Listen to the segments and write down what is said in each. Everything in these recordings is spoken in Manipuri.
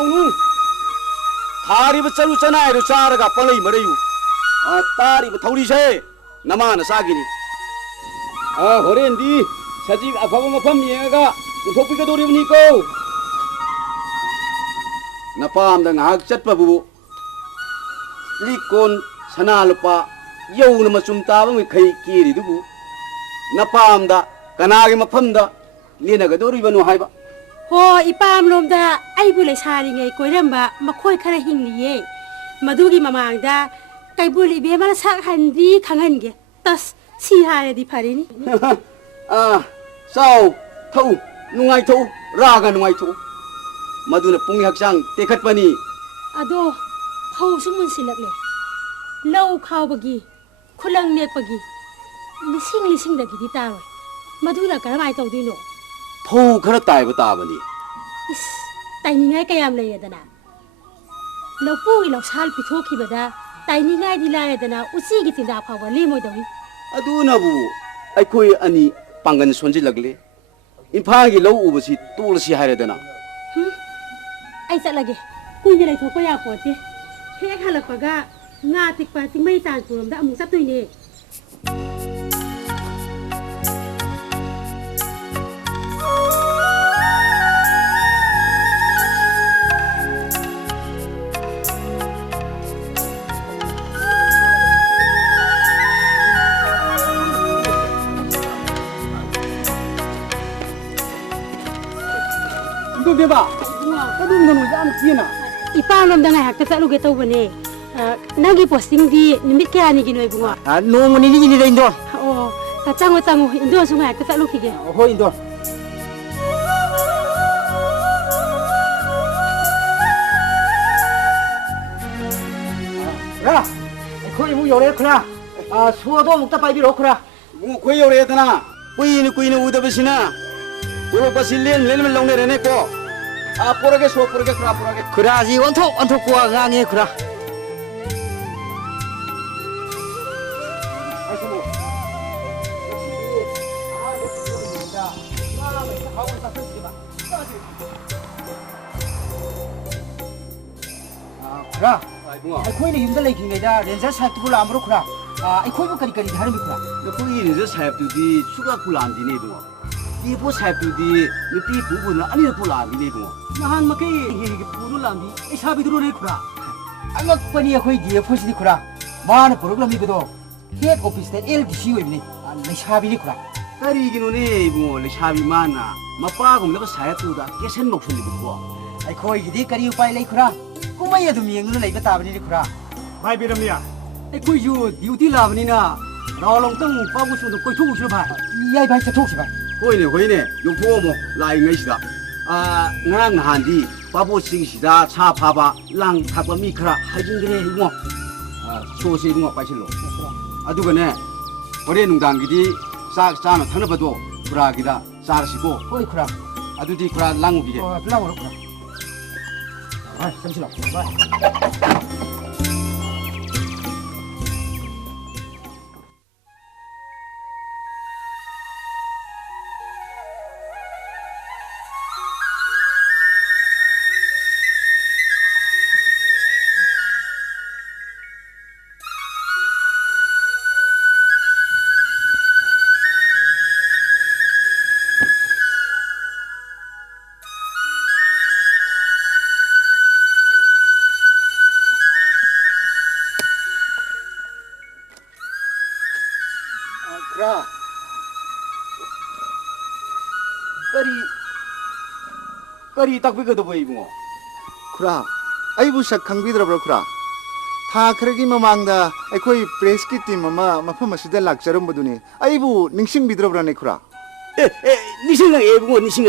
तौनु थारिब चलु चनायरु चारगा पलै मरयु तारिब थौरीसे नमाना सागिनी होरेंदी सजीक अफब मफम येगा उथोपिगदोरिबनिको नपामदा ngahak chatpabu likon sana lupa yawna macum taba mi khai kiri dubu napamda kanagi mafamda lenagadoribanu haiba ho ipam lomda aibu le sari ngai koiramba makhoi khara hingliye madugi mamangda kaibuli be mala sak handi khanghange tas si hare di pharini sao thau nungai thau raga nungai thau maduna pungi hakchang tekhat pani ado thau sumun silakle lau khawbagi khulang nekpagi lising da gidi taroi maduna karamai tawdino thau khara taiba tabani is tainingai kayam leyadana laupugi lausal pithokibada tainingai dilayadana usi gi tinda phawa lemoi dawi adunabu aikhoi ani pangan sonji lagle imphagi lau ubasi tulsi haredana ai chatlage kuine lai thokpa ya pote hek halakpaga nga tikpa tingmai tan puramda amu chatoine Beba, kadung nanu jam kina. Ipam lom dangai hak ta luge tau bane. Nagi posting di nimit kya ni ginoi bunga. No mani ni ni indo. Oh, ta chango indo sungai hak ta lukige. Ho indo. Ra, khoi mu yore khra. Suado mukta pai bi ro khra. Mu khoi yore tana. Kuini udabasina. Puro pasilin len men longne rene ko. Purage khra purage. Khra ji onthok ko ngange khra. Khra. Ai khoi ni yumda lei khingai da ranger sahib tu la amro khra. Ai khoi bu kari harmi khra. Na khoi ranger sahib tu di suga pulam di ne du. Ibu saya tu di nanti bubu na ani pula di ni bungo. Nahan makai higi pulu lambi. Isabi dulu ni kura. Anak pani aku dia fokus di kura. Mana program ni betul. Head office ni LDC ni. Isabi ni kura. Kari gino ni bungo. Isabi mana? Mapa aku nak saya tu dah. Kesen maksud ni bungo. Aku higi kari upay lagi kura. Kumai ada miyang nu lagi betul ni kura. Mai biram ni ya. Aku ju duty lam ni na. Rawalong teng fokus untuk kau tu siapa? Iya baik saya tu siapa? Hoine yung po mo lai ngay sida ngang handi papo sing sida cha phaba lang thakwa mi khra hajing gre mo so se mo pa chilo aduga ne hore nungdang gidi sa na thana bado pura gida sar sibo hoi khra adudi khra lang gi ge lang ro khra samsila bye Kari tak begitu boy bungo. Kura, ayu sak khangbidrabra kura. Tha khragi mamangda aikoi press ki team ama mafam asida lakcharum baduni. Ayu ningsing bidrabra ne kura. Nising bungo nising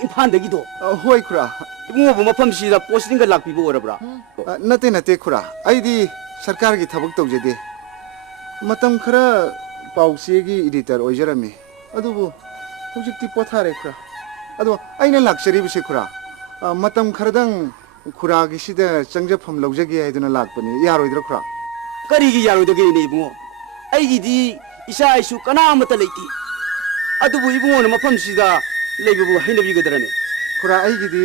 impan dagi do. Hoi kura. Bungo bu mafam sida posting ga lakpi bo orabra. Nate kura. Aidi sarkar gi thabak tawjede. Matam khara pausi gi editor oijarami. Adubu hojikti pothare kura. Ado aina luxury bisi khura matam kharadang khura gi sida changjapam laujagi aiduna lakpani yaroidra khura kari gi yaroidage ne bungo ai gi di isa isu kana amata leiti adubu ibungo na mafam sida leibu hainabi gadrane khura ai gi di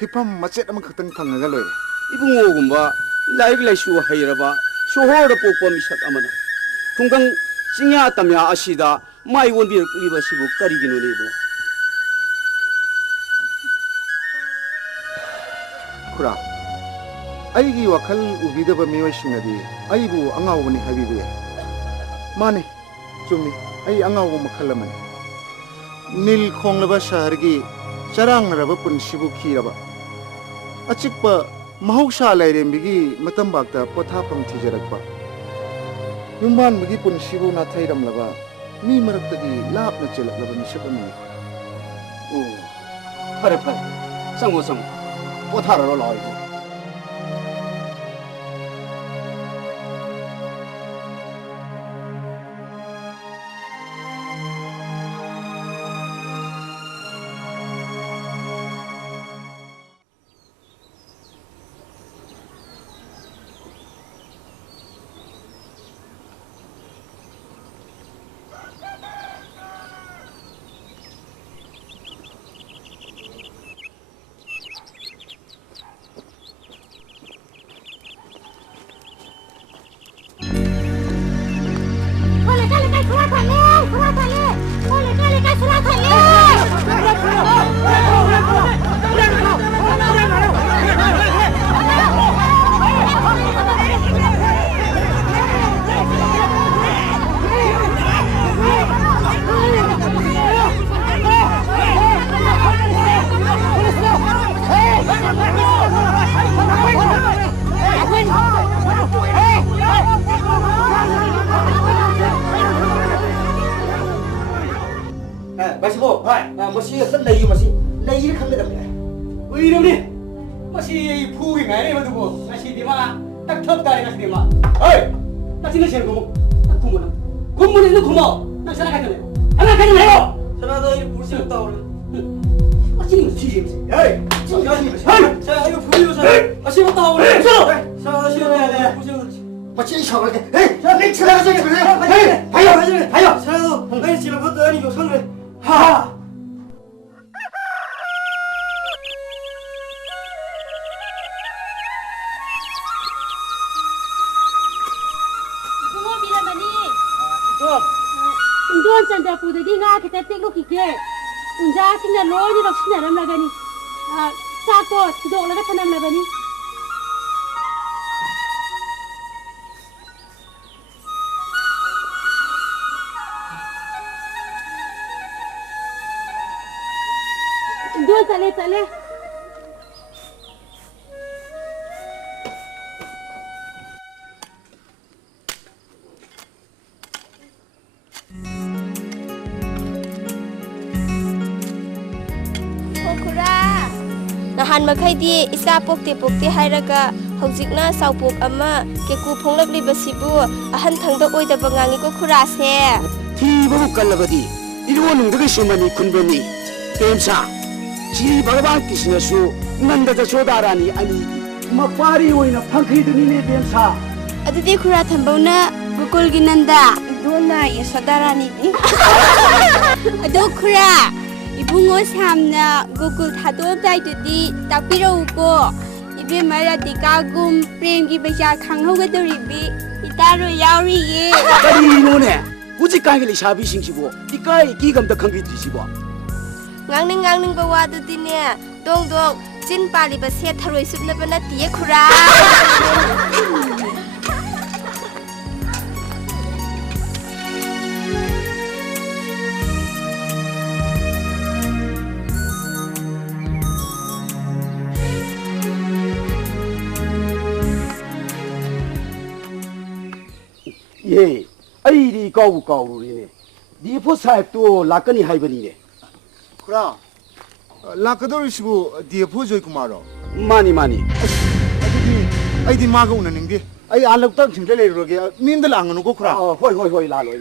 ꯍꯤꯐꯝ ꯃꯆꯦꯠ ꯑꯃꯈꯛꯇꯪ ꯐꯪꯉꯒ ꯂꯣꯏꯔꯦ 이붕어군바 라이크 라이슈 하이라바 쇼호르 뽀뽀 미삭 아마나 퉁강 찡야 따냐 아시다 마이 원비르 꾸리바시부 까리기노네부 ꯈꯨꯔꯥ ꯑꯩꯒꯤ ꯋꯥꯈꯜ ꯎꯕꯤꯗꯕ ꯃꯤꯑꯣꯏꯁꯤꯡꯅꯗꯤ ꯑꯩꯕꯨ ꯑꯉꯥꯎꯕꯅꯤ ꯍꯥꯏꯕꯤꯕ ꯌꯥꯏ ꯃꯥꯅꯤ ꯆꯨꯝꯃꯤ ꯑꯩ ꯑꯉꯥꯎꯕ ꯃꯈꯜ ꯑꯃꯅꯤ ꯅꯤꯜ ꯈꯣꯡꯂꯕ ꯁꯍꯔꯒꯤ ꯆꯔꯥꯡꯅꯔꯕ ꯄꯨꯟꯁꯤꯕꯨ ꯈꯤꯔꯕ ꯑꯆꯤꯛꯄ ꯃꯍꯧꯁꯥ ꯂꯥꯏꯔꯦꯝꯕꯤꯒꯤ ꯃꯇꯝꯕꯥꯛꯇ ꯄꯣꯊꯥꯐꯝ ꯊꯤꯖꯔꯛꯄ ꯌꯨꯝꯕꯥꯟꯕꯒꯤ ꯄꯨꯟꯁꯤꯕꯨ ꯅꯥꯊꯩꯔꯝꯂꯕ ꯃꯤ ꯃꯔꯛꯇꯒꯤ ꯂꯥꯞꯅ ꯆꯦꯜꯂꯛꯂꯕ ꯃꯤꯁꯛ ꯑꯃꯅꯤ 오 파레 파레 쌍모 쌍모 포타라로 나와이고 마시고 마시 어떤 내기 마시 내기를 강대답니다 의름니 마시 부기 매네 모두고 마시 디마 딱 톱다리 가시 디마 어이 나 지는 시는 고모 딱 군문에서 고모 나 전화 가지 말고 하나 가지 말고 전화도 이 불시 없다 그래 마시는 거 뒤지면서 어이 지금 자 이거 부위로 마시 없다 그래 자 시원해야 돼 불시 마치 샤워할 때 자 내 전화가 저기 그래요 봐요 전화도 내 지는 것도 아니고 상대 하! Kumo bila mani. Indon canda pude di nga kita teklo kike. Unja tingna loni roksina ram lagani. Sako tidok laga tanam lagani. Indon tale. Nahan makhaidi isa pokte hairaga hojikna saupok ama keku phonglakliba sibu ahan thangda oidaba ngangi ko khurase 티바부 깔라바디 이루어는 그게 심하니 군번이 뱀사 지 바가방 기시나수 난다자 조다라니 아니 마파리 오이나 팡크이드니네 뱀사 adudi khura thambona gokul ginanda dona yasodarani di adu khura ibungo samna gokul thado dai dudi tapiro uko ibe mara dikagum prem gi beja khanghoga doribi itaro yauri ye 까리노네 우지 까기리 샤비 싱시고 이까이 기감다 칸기드시고 ngang ning bawa du dine dong chin pali ba se tharoi supna bana tie khura 예 아이리 까우리네 니포 사입도 라까니 하이버니네 ꯈꯨꯔꯥ ꯂꯥꯛꯀꯗꯧꯔꯤꯁꯤꯕꯨ ꯗꯤꯑꯦꯐꯑꯣ ꯖꯣꯏꯀꯨꯃꯥꯔꯣ 마니 ꯑꯗꯨꯗꯤ ꯑꯩꯗꯤ ꯃꯥꯒ ꯎꯅꯅꯤꯡꯗꯦ ꯑꯩ ꯑꯥꯂꯛꯇꯪ ꯁꯤꯡꯗ ꯂꯩꯔꯨꯔꯒꯦ ꯃꯤ ꯑꯃꯗ ꯂꯥꯡꯒꯅꯨꯀꯣ ꯈꯨꯔꯥ 호이 라로이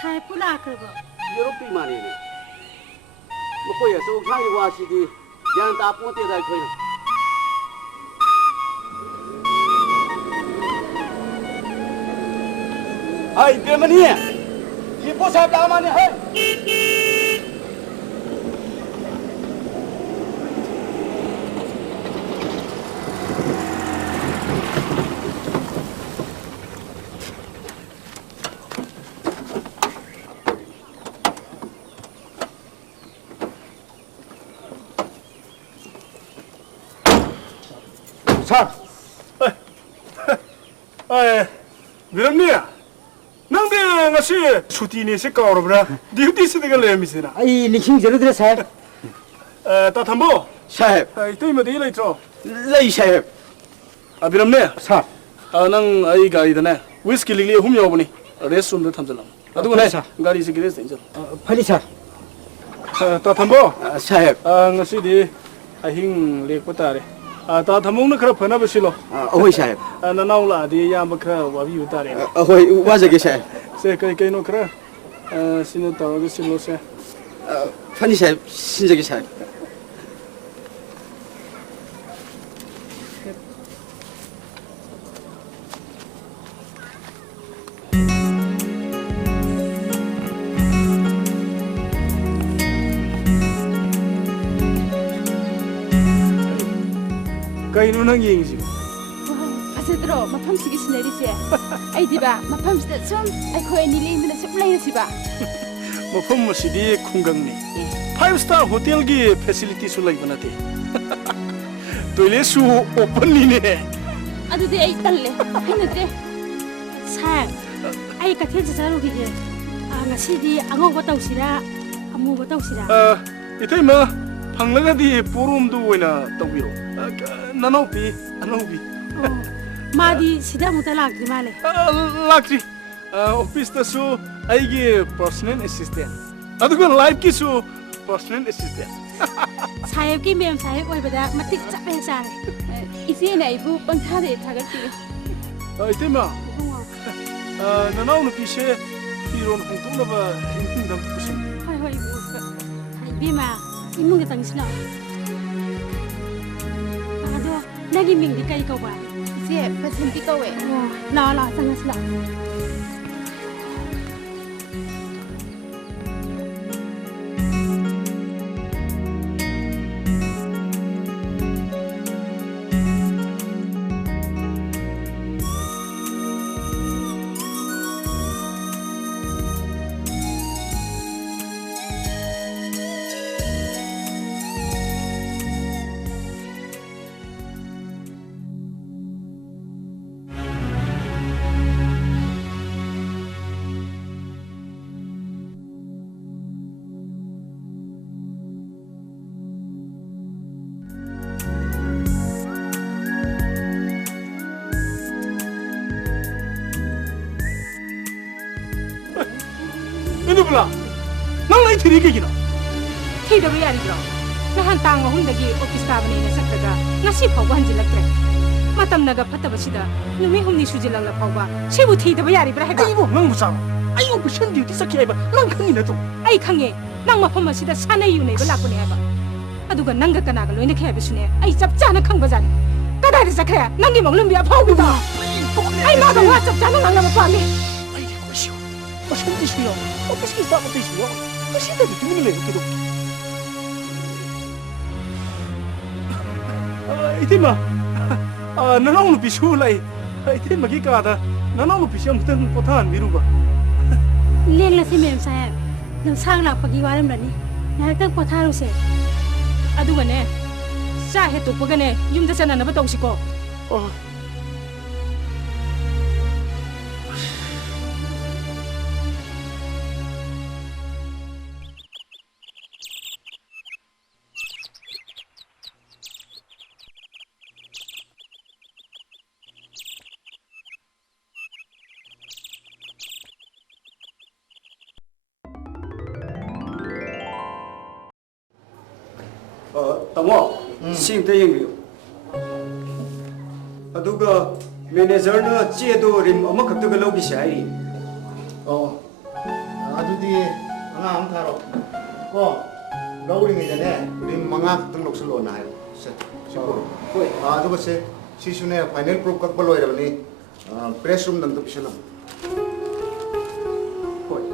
Sai pula kerba. 유럽비 마니네 ꯃꯈꯣꯏ ꯑꯆꯧ ꯑꯁꯥꯡꯒꯤ ꯋꯥꯁꯤꯗꯤ ꯒ꯭ꯌꯥꯟ ꯇꯥꯄꯣꯟꯇꯦꯗ ꯑꯩꯈꯣꯏꯅ ꯍꯥꯏ ꯏꯕꯦꯝꯃꯅꯤ ꯗꯤꯄꯣ ꯁꯥꯍꯦꯕ ꯂꯥꯛꯑ ꯃꯥꯜꯂꯦ ꯍꯩ 사. 미람니, 낭대 ngasi 슈티니 세 까오르브라. 디우티 스데가 레미스나. ꯑꯩ ꯅꯤꯡꯁꯤꯡꯖꯔꯨꯗ꯭ꯔꯦ ꯁꯥꯍꯦꯕ ता थम्बो. ꯁꯥꯍꯦꯕ इतै मदि लैट्रो. ꯂꯩ ꯁꯥꯍꯦꯕ बिरमने. ꯁꯥ नंग आई गाड़ीदने विस्की लिगली हुम यावबनी. रेस्ट रूम द थमजलम. अदुगने गाड़ी से गिरेस देंजल. ꯐꯅꯤ ꯁꯥ ता थम्बो. ꯁꯥꯍꯦꯕ ngasi di ahing lekpa tare. ता थमौन खरा फना बसिलो. ꯑꯍꯣꯏ ꯁꯥꯍꯦꯕ ननाउ लादि याम खरा वाबी उतारे. ꯑꯍꯣꯏ ꯋꯥꯖꯒꯦ ꯁꯥꯍꯦꯕ से कई नो खरा सिनो तवग सिलो से. ꯐꯅꯤ ꯁꯥꯍꯦꯕ ꯁꯤꯟꯖꯒꯦ ꯁꯥꯍꯦꯕ कई नो नंग येंगजी. फजद्रो मफमसिगी सिनेरिसे आइदिबा मफमसिदा सुम आइखोय नि लेंदना सुम लेंसिबा मफम मसिदी खुंगंगनी 5 स्टार होटल की फैसिलिटी सु लाइब नते टॉयलेट सु ओपन नी ने अदुदि आइ तल्ले हैनद्रे ꯁꯥꯍꯦꯕ ꯑꯩ ꯀꯩꯊꯦꯜ ꯆꯠꯆꯔꯨꯈꯤꯒꯦ ꯉꯁꯤꯗꯤ ꯑꯉꯧꯕ ꯇꯧꯁꯤꯔꯥ ꯑꯃꯨꯕ ꯇꯧꯁꯤꯔꯥ इतैमा फंगलगदी पोरोम दु ओइना तौबिरो ननौपी अनौबी मादी सिदा अमुता लाक्ट्री माले लाक्ट्री ऑफिस तसु आइगे पर्सनल असिस्टेंट अदुगा लाइफ की सु पर्सनल असिस्टेंट साहेब की मेम साहेब ओइबदा मतिक चपे चारे इसे नाइबु पंथादे थागति इतैमा ननौ नुपीसे फिरोन पुंतुनबा हिंदम पुसन होय होय बिमा इमुंग तंगसिला आदो नगी मिंग कई कौबा से फसंती कवे ला ला तंगसिला इनुबला नंग लाई थिरि केगिनो थीदबो यारिब्रो नहान तांग महुंदगी ऑफिस काबनेने सकरगा ngasi फावबा हंजिलक्त्रे मतमनगा फतबसिदा नुमि हुमनि सुजिलंगला फावबा सिबु थीदबो यारिब्रा हेबा आइबो नंग बुसा आइ ऑपरेशन ड्यूटी सके हेबा नंग खंगि नतो आई खंगे नंग मफम असिदा सानै युनैबा लापुने हेबा अदुगा नंगा कनागा लोइना खेबसुने आई चप चाना खंगबा जाने कदाइदे सकरे नंगी मंगलम बिया फावबिदा आई मागा वा चप चाना नंगा मपामी आई कोसियो ऑपरेशन दिसुयो ऑफिस की स्टाफ दिसुयो कसिदा दिमिनि ले केदो इतिमा ननाउ नु पिसु लाई इतिमा की कादा ननाउ नु पिसु अमतन पोथान बिरुबा लेंला से मेम साहेब नंग सांग लापगी वारम रनी नायतक पथारुसे अदुगने चा हे तोपगने युमदा चननबा तौसिको तमो सिंगते यंगियो अदुगा मैनेजर न चेदो रिम अमा खक्तगा लौगी साइरी अदुदी अंगाम थारो को ꯂꯧꯔꯤꯉꯩꯗꯅꯦ ꯔꯤꯝ 5 ꯈꯛꯇꯪ ꯂꯧꯁꯜꯂꯣꯅ ꯍꯥꯏꯌꯣ ꯁꯦ ꯁꯤꯕꯣ ꯍꯣꯏ ꯑꯗꯨꯒ ꯁꯦ ꯁꯤꯁꯨꯅꯦ ꯐꯥꯏꯅꯦꯜ ꯄ꯭ꯔꯨꯐ ꯀꯛꯄ ꯂꯣꯏꯔꯕꯅꯤ ꯄ꯭ꯔꯦꯁ ꯔꯨꯝꯗ ꯑꯝꯇ ꯄꯤꯁꯜꯂꯝꯃꯨ ꯍꯣꯏ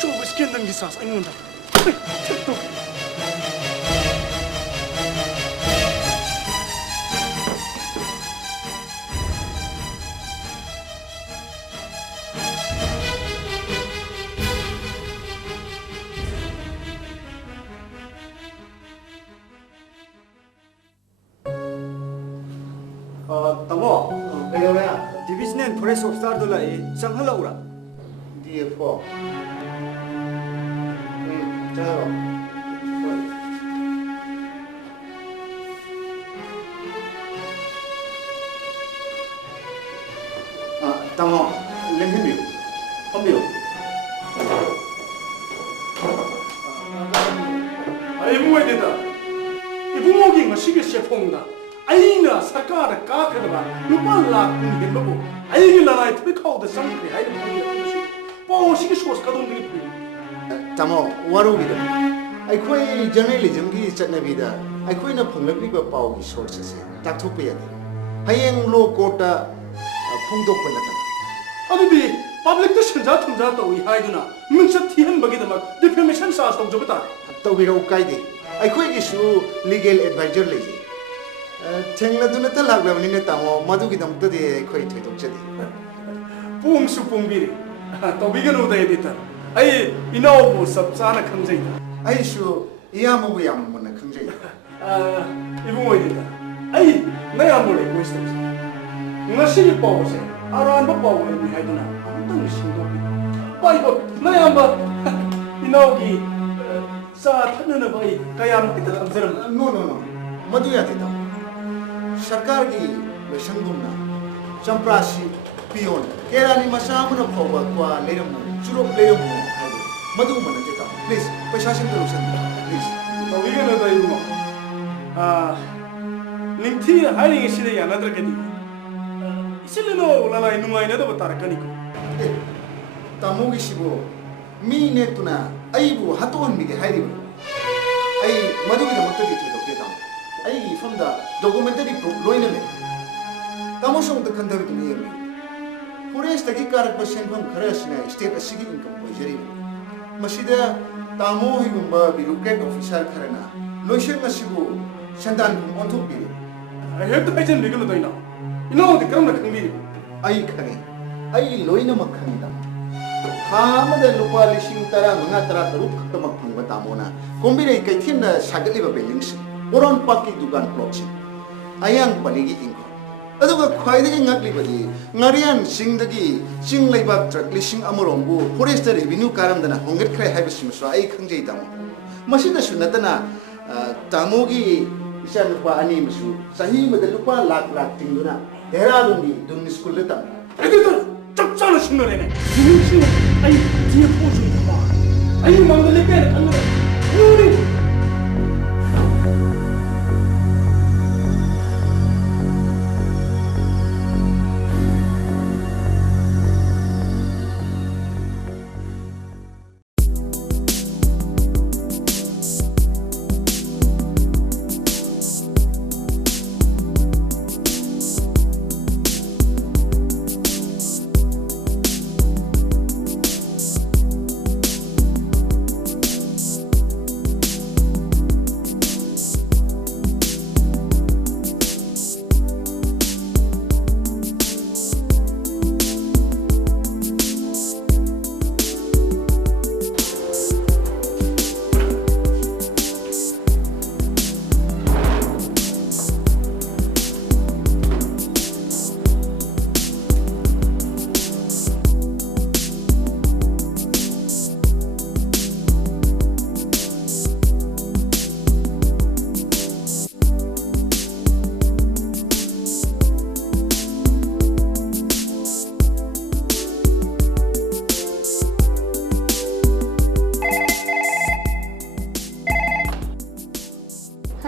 ꯆꯧꯕ ꯁ꯭ꯀꯦꯟꯗꯜꯒꯤ ꯆꯥꯔꯖ ꯑꯩꯉꯣꯟꯗ ꯇꯥꯃꯣ ꯀꯩꯗꯧꯔꯦ ꯗꯤꯕꯤꯖꯅꯦꯜ ꯐꯣꯔꯦꯁ ꯑꯣꯐꯤꯁꯥꯔꯗꯣ ꯂꯥꯛꯏ ꯆꯪꯍꯜꯂꯛꯎꯔꯥ DF4 ꯆꯪꯍꯜꯂꯣ ꯇꯥꯃꯣ ꯂꯦꯡꯍꯟꯕꯤꯌꯨ ꯐꯝꯕꯤꯌꯨ 이부모에다 이부모기 ngasi기 세퐁다 아이나 사카라 까크르바 누발라 군겐바고 아이기 나라에 트비카우다 상크리 아이를 보기 뽀시기 소스 가동들이 피 ꯇꯥꯃꯣ ꯋꯥꯔꯧꯕꯤꯔꯣ ꯑꯩꯈꯣꯏ ꯖꯔꯅꯦꯂꯤꯖꯝꯒꯤ ꯆꯠꯅꯕꯤꯗ ꯑꯩꯈꯣꯏꯅ ꯐꯪꯂꯛꯂꯤꯕ ꯄꯥꯎꯒꯤ ꯁꯣꯔꯁ ꯑꯁꯤ ꯇꯥꯛꯊꯣꯛꯄ ꯌꯥꯗꯦ ꯍꯌꯦꯡ ꯂꯣ ꯀꯣꯔꯠꯇ ꯐꯣꯡꯗꯣꯛꯄ ꯅꯠꯇꯅ ꯑꯗꯨꯗꯤ ꯄꯕ꯭ꯂꯤꯛꯇ ꯁꯦꯟꯖꯥ ꯊꯨꯝꯖꯥ ꯇꯧꯏ ꯍꯥꯏꯗꯨꯅ ꯃꯤꯡꯆꯠ ꯊꯤꯍꯟꯕꯒꯤꯗꯃꯛ ꯗꯤꯐꯦꯃꯦꯁꯟ ꯆꯥꯔꯖ ꯇꯧꯖꯕ ꯇꯥꯔꯦ ꯇꯧꯕꯤꯔꯛꯎ ꯀꯥꯏꯗꯦ ꯑꯩꯈꯣꯏꯒꯤꯁꯨ ꯂꯤꯒꯦꯜ ꯑꯦꯗꯚꯥꯏꯖꯔ ꯂꯩꯖꯩ ꯊꯦꯡꯅꯗꯨꯅꯇ ꯂꯥꯛꯂꯕꯅꯤꯅ ꯇꯥꯃꯣ ꯃꯗꯨꯒꯤꯗꯃꯛꯇꯗꯤ ꯑꯩꯈꯣꯏ ꯊꯣꯏꯗꯣꯛꯆꯗꯦ ꯄꯣꯡꯁꯨ ꯄꯣꯡꯕꯤꯔꯤ ꯇꯧꯕꯤꯒꯅꯨꯗ ꯑꯦꯗꯤꯇꯔ ꯑꯩ ꯏꯅꯥꯎꯕꯨ ꯆꯞ ꯆꯥꯅ ꯈꯪꯖꯩꯗ ꯑꯩꯁꯨ ꯏꯌꯥꯝꯕꯕꯨ ꯌꯥꯝ ꯃꯨꯟꯅ ꯈꯪꯖꯩ 이bu모 에디터 ꯑꯩ ꯅꯌꯥꯝꯕ ꯔꯤꯀ꯭ꯋꯦꯁ ꯇꯧꯁꯤ ngasi기 ꯄꯥꯎꯁꯦ ꯑꯔꯥꯟꯕ ꯄꯥꯎ ꯑꯣꯏꯔꯝꯃꯤ ꯍꯥꯏꯗꯨꯅ ꯑꯃꯨꯛꯇꯪ ꯁꯤꯟꯗꯣꯛꯄꯤꯌꯨ ꯄꯥꯏꯕ ꯅꯌꯥꯝꯕ ꯏꯅꯥꯎꯒꯤ ꯆꯥ ꯊꯛꯅꯅꯕ ꯑꯩ ꯀꯌꯥꯝ ꯍꯦꯛꯇ ꯊꯝꯖꯔꯝꯕ ꯅꯣ ꯅꯣ ꯅꯣ ꯃꯗꯨ ꯌꯥꯗꯦ ꯇꯥꯃꯣ ꯁꯔꯀꯥꯔꯒꯤ ꯂꯣꯏꯁꯪꯒꯨꯝꯅ ꯆꯝꯄ꯭ꯔꯥꯁꯤ ꯄꯤꯌꯣꯟ ꯀꯦꯔꯥꯅꯤ ꯃꯆꯥ ꯑꯃꯅ ꯐꯥꯎꯕ ꯀ꯭ꯋꯥ ꯂꯩꯔꯝꯃꯨ ꯆꯨꯔꯣꯞ ꯂꯩꯔꯝꯃꯨ ꯍꯥꯏꯕ ꯃꯗꯨꯒꯨꯝꯕ ꯅꯠꯇꯦ ꯇꯥꯃꯣ ꯄ꯭ꯂꯤꯖ ꯄꯩꯁꯥꯁꯤꯡꯗ ꯂꯧꯁꯟꯕꯤꯌꯨ ꯄ꯭ꯂꯤꯖ ꯇꯧꯕꯤꯒꯅꯨꯗ 이bu모 ꯅꯤꯡꯊꯤ ꯍꯥꯏꯔꯤꯉꯩꯁꯤꯗ ꯌꯥꯅꯗ꯭ꯔꯒꯗꯤ 이슬 이나ꯎ ꯂꯅꯥꯏ ꯅꯨꯡꯉꯥꯏꯅꯗꯕ ꯇꯥꯔꯛꯀꯅꯤꯀꯣ ꯑꯦ ꯇꯥꯃꯣꯒꯤꯁꯤꯕꯨ ꯃꯤ ꯅꯦꯛꯇꯨꯅ ꯑꯩꯕꯨ ꯍꯥꯠꯇꯣꯛꯍꯟꯕꯤꯒꯦ ꯍꯥꯏꯔꯤꯕ꯭ꯔꯣ ꯑꯩ ꯃꯗꯨꯒꯤꯗꯃꯛꯇꯗꯤ ꯊꯣꯏꯗꯣꯛꯇꯦ ꯇꯥꯃꯣ ꯑꯩꯒꯤ ꯏꯐꯝꯗ ꯗꯣꯀꯨꯃꯦꯟꯇꯔꯤ ꯄ꯭ꯔꯨꯐ ꯂꯣꯏꯅ ꯂꯩ ꯇꯥꯃꯣꯁꯨ ꯑꯃꯨꯛꯇ ꯈꯟꯊꯕꯤꯗꯨꯅ ꯌꯦꯡꯕꯤꯌꯨ ꯐꯣꯔꯦꯁꯇꯒꯤ ꯀꯥꯔꯛꯄ ꯁꯦꯟꯐꯝ ꯈꯔꯁꯤꯅ ꯁ꯭ꯇꯦꯠ ꯑꯁꯤꯒꯤ ꯏꯟꯀꯝ ꯑꯣꯏꯖꯔꯤꯕꯅꯤ ꯃꯁꯤꯗ ꯇꯥꯃꯣ ꯍꯣꯏꯒꯨꯝꯕ ꯕ꯭ꯌꯨꯔꯣꯀ꯭ꯔꯦꯠ ꯑꯣꯐꯤꯁꯥꯔ ꯈꯔꯅ ꯂꯣꯏꯁꯪ ꯑꯁꯤꯕꯨ ꯁꯦꯟꯗꯥꯟꯐꯝ ꯑꯣꯟꯊꯣꯛꯄꯤꯔꯤ ꯍꯦꯛꯇ ꯍꯥꯏꯖꯟꯕꯤꯒꯅꯨꯗ ꯏꯅꯥꯎꯗꯤ ꯀꯔꯝꯅ ꯈꯪꯕꯤꯔꯤꯕ ꯑꯩ ꯈꯪꯉꯤ ꯑꯩ ꯂꯣꯏꯅꯃꯛ ꯈꯪꯉꯤ ꯇꯥꯃꯣ Hama lupa lising tara mga tara teruk ketemak pangba tamona. Kombine kaitin na sagat liba buildings. Orang paki dukan plot. Ayang paligi ingko. Aduga khwaidagi ngakli badi ngarian singdagi sing leibak trak lising amorombu forest revenue karamdana honget khrai haibsim so ai khangjei tamo. Masida sunatana tamogi isan lupa ani masu sahi mada lupa lak tingduna. Dehradun di dun school letam. 애들도 짝짝을 신노래네. 지금 아이 뒤에 보시는 거 봐. 아이 망들리 빼는 안 그래. 우리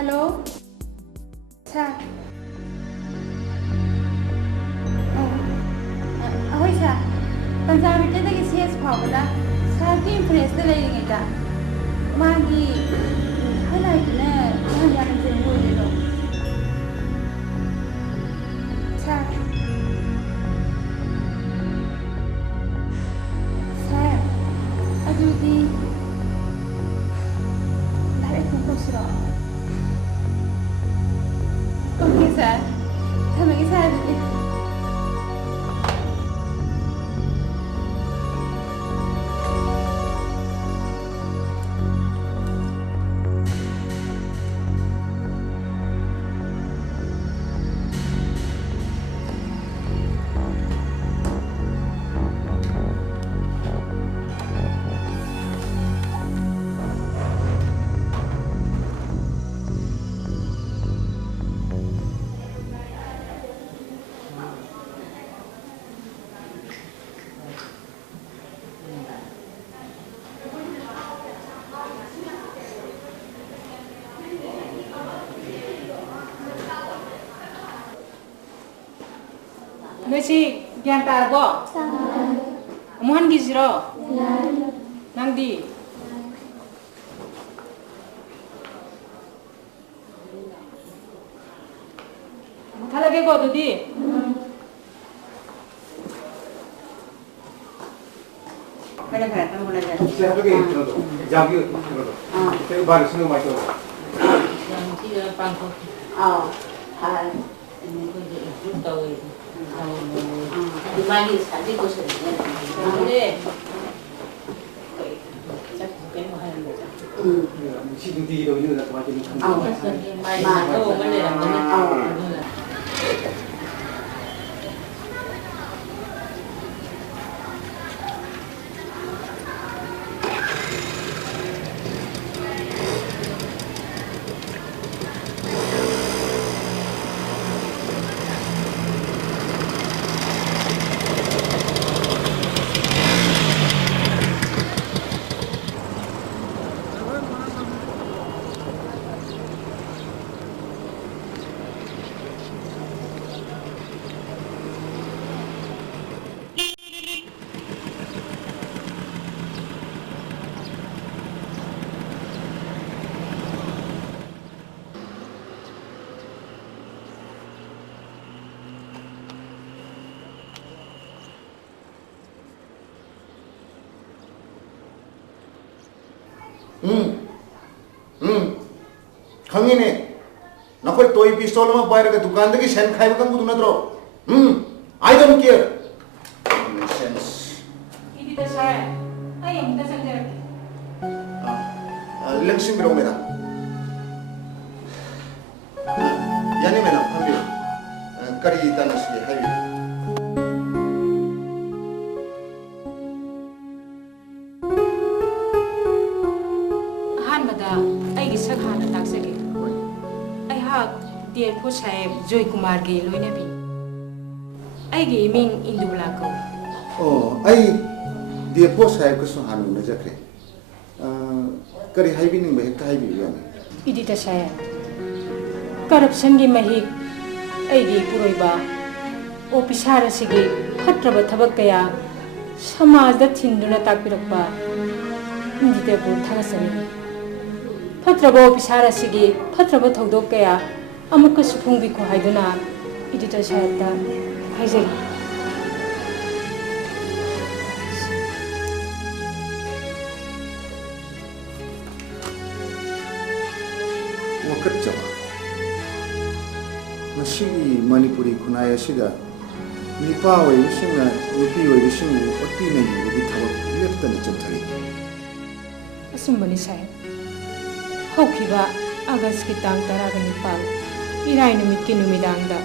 Hello? Sa? Ahoy sa? Panjabitadagi CS phawada sagi impress da leringida. Magi highlight na yan jengbo lelo. Sa? Sa? Adudi direct ko sira. Okay, sir. Tamang isa din. 너시 그냥 따고 뭐 하는 게 싫어? 낭디 달라게 거두디 그래 한번 보내자. 제가 저기 들어도 자기 들어도. 제가 말을 쓰는 거 마셔. 양지가 빵꾸 아. 많이 사지고 싶네. 근데 자꾸 빼고 하는 거죠. 지금 뒤로 있는 거 가지고 많이 하고 원래는 거는 강인해. 나걸 toy pistol bayar ke dukan dagi sen khai bakang budu nadro. I don't care. Makes sense. 이리 이제 잘 아예 못 상대할게. 랭싱 비롱메다. 야니 메나 함비. 까리 다나시 하이. ꯑꯍꯥꯟꯕꯗ ꯑꯩꯒꯤ ꯁꯛ ꯍꯥꯟꯅ ꯇꯥꯛꯆꯒꯦ ꯑꯩꯍꯥꯛ ꯗꯤꯑꯦꯐꯣ ꯁꯥꯍꯦꯕ ꯖꯣꯏ ꯀꯨꯃꯥꯔꯒꯤ ꯂꯣꯏꯅꯕꯤ ꯑꯩꯒꯤ ꯏꯃꯤꯡ ꯏꯟꯗꯨꯕꯂꯥ ꯀꯧꯏ ꯑꯩ ꯗꯤꯑꯦꯐꯣ ꯁꯥꯍꯦꯕꯀꯁꯨ ꯍꯥꯟꯅ ꯎꯅꯖꯈ꯭ꯔꯦ ꯀꯔꯤ ꯍꯥꯏꯕꯤꯅꯤꯡꯕ ꯍꯦꯛꯇ ꯍꯥꯏꯕꯤꯌꯨ ꯌꯥꯅꯤ ꯏꯗꯤꯇꯔ ꯁꯥꯍꯦꯕ ꯀꯔꯞꯁꯟꯒꯤ ꯃꯍꯤꯛ ꯑꯩꯒꯤ ꯏꯄꯨꯔꯣꯏꯕ ꯑꯣꯐꯤꯁꯥꯔ ꯑꯁꯤꯒꯤ ꯐꯠꯇ꯭ꯔꯕ ꯊꯕꯛ ꯀꯌꯥ ꯁꯃꯥꯖꯗ ꯊꯤꯟꯗꯨꯅ ꯇꯥꯛꯄꯤꯔꯛꯄ ꯏꯟꯗꯤꯇꯔꯕꯨ ꯊꯥꯒꯠꯆꯔꯤ ꯐꯠꯇ꯭ꯔꯕ ꯑꯣꯐꯤꯁꯥꯔ ꯑꯁꯤꯒꯤ ꯐꯠꯇ꯭ꯔꯕ ꯊꯧꯗꯣꯛ ꯀꯌꯥ ꯑꯃꯨꯛꯀꯁꯨ ꯐꯣꯡꯕꯤꯈꯣ ꯍꯥꯏꯗꯨꯅ ꯏꯗꯤꯇꯔ ꯁꯥꯍꯦꯕꯇ ꯍꯥꯏꯖꯔꯤ ꯋꯥꯀꯠꯆꯕ ꯉꯁꯤꯒꯤ ꯃꯅꯤꯄꯨꯔꯤ ꯈꯨꯟꯅꯥꯏ ꯑꯁꯤꯗ ꯅꯨꯄꯥ ꯑꯣꯏꯕꯁꯤꯡꯅ ꯅꯨꯄꯤ ꯑꯣꯏꯕꯁꯤꯡꯕꯨ ꯑꯣꯠꯄꯤ ꯅꯩꯕꯤꯕꯒꯤ ꯊꯕꯛ ꯂꯦꯞꯇꯅ ꯆꯠꯊꯔꯤ ꯑꯁꯨꯝꯕꯅꯤ ꯁꯥꯍꯦꯕ ꯍꯧꯈꯤꯕ ꯑꯥꯒꯁꯀꯤ ꯇꯥꯡ 19 ꯏꯔꯥꯏ ꯅꯨꯃꯤꯠꯀꯤ ꯅꯨꯃꯤꯗꯥꯡꯗ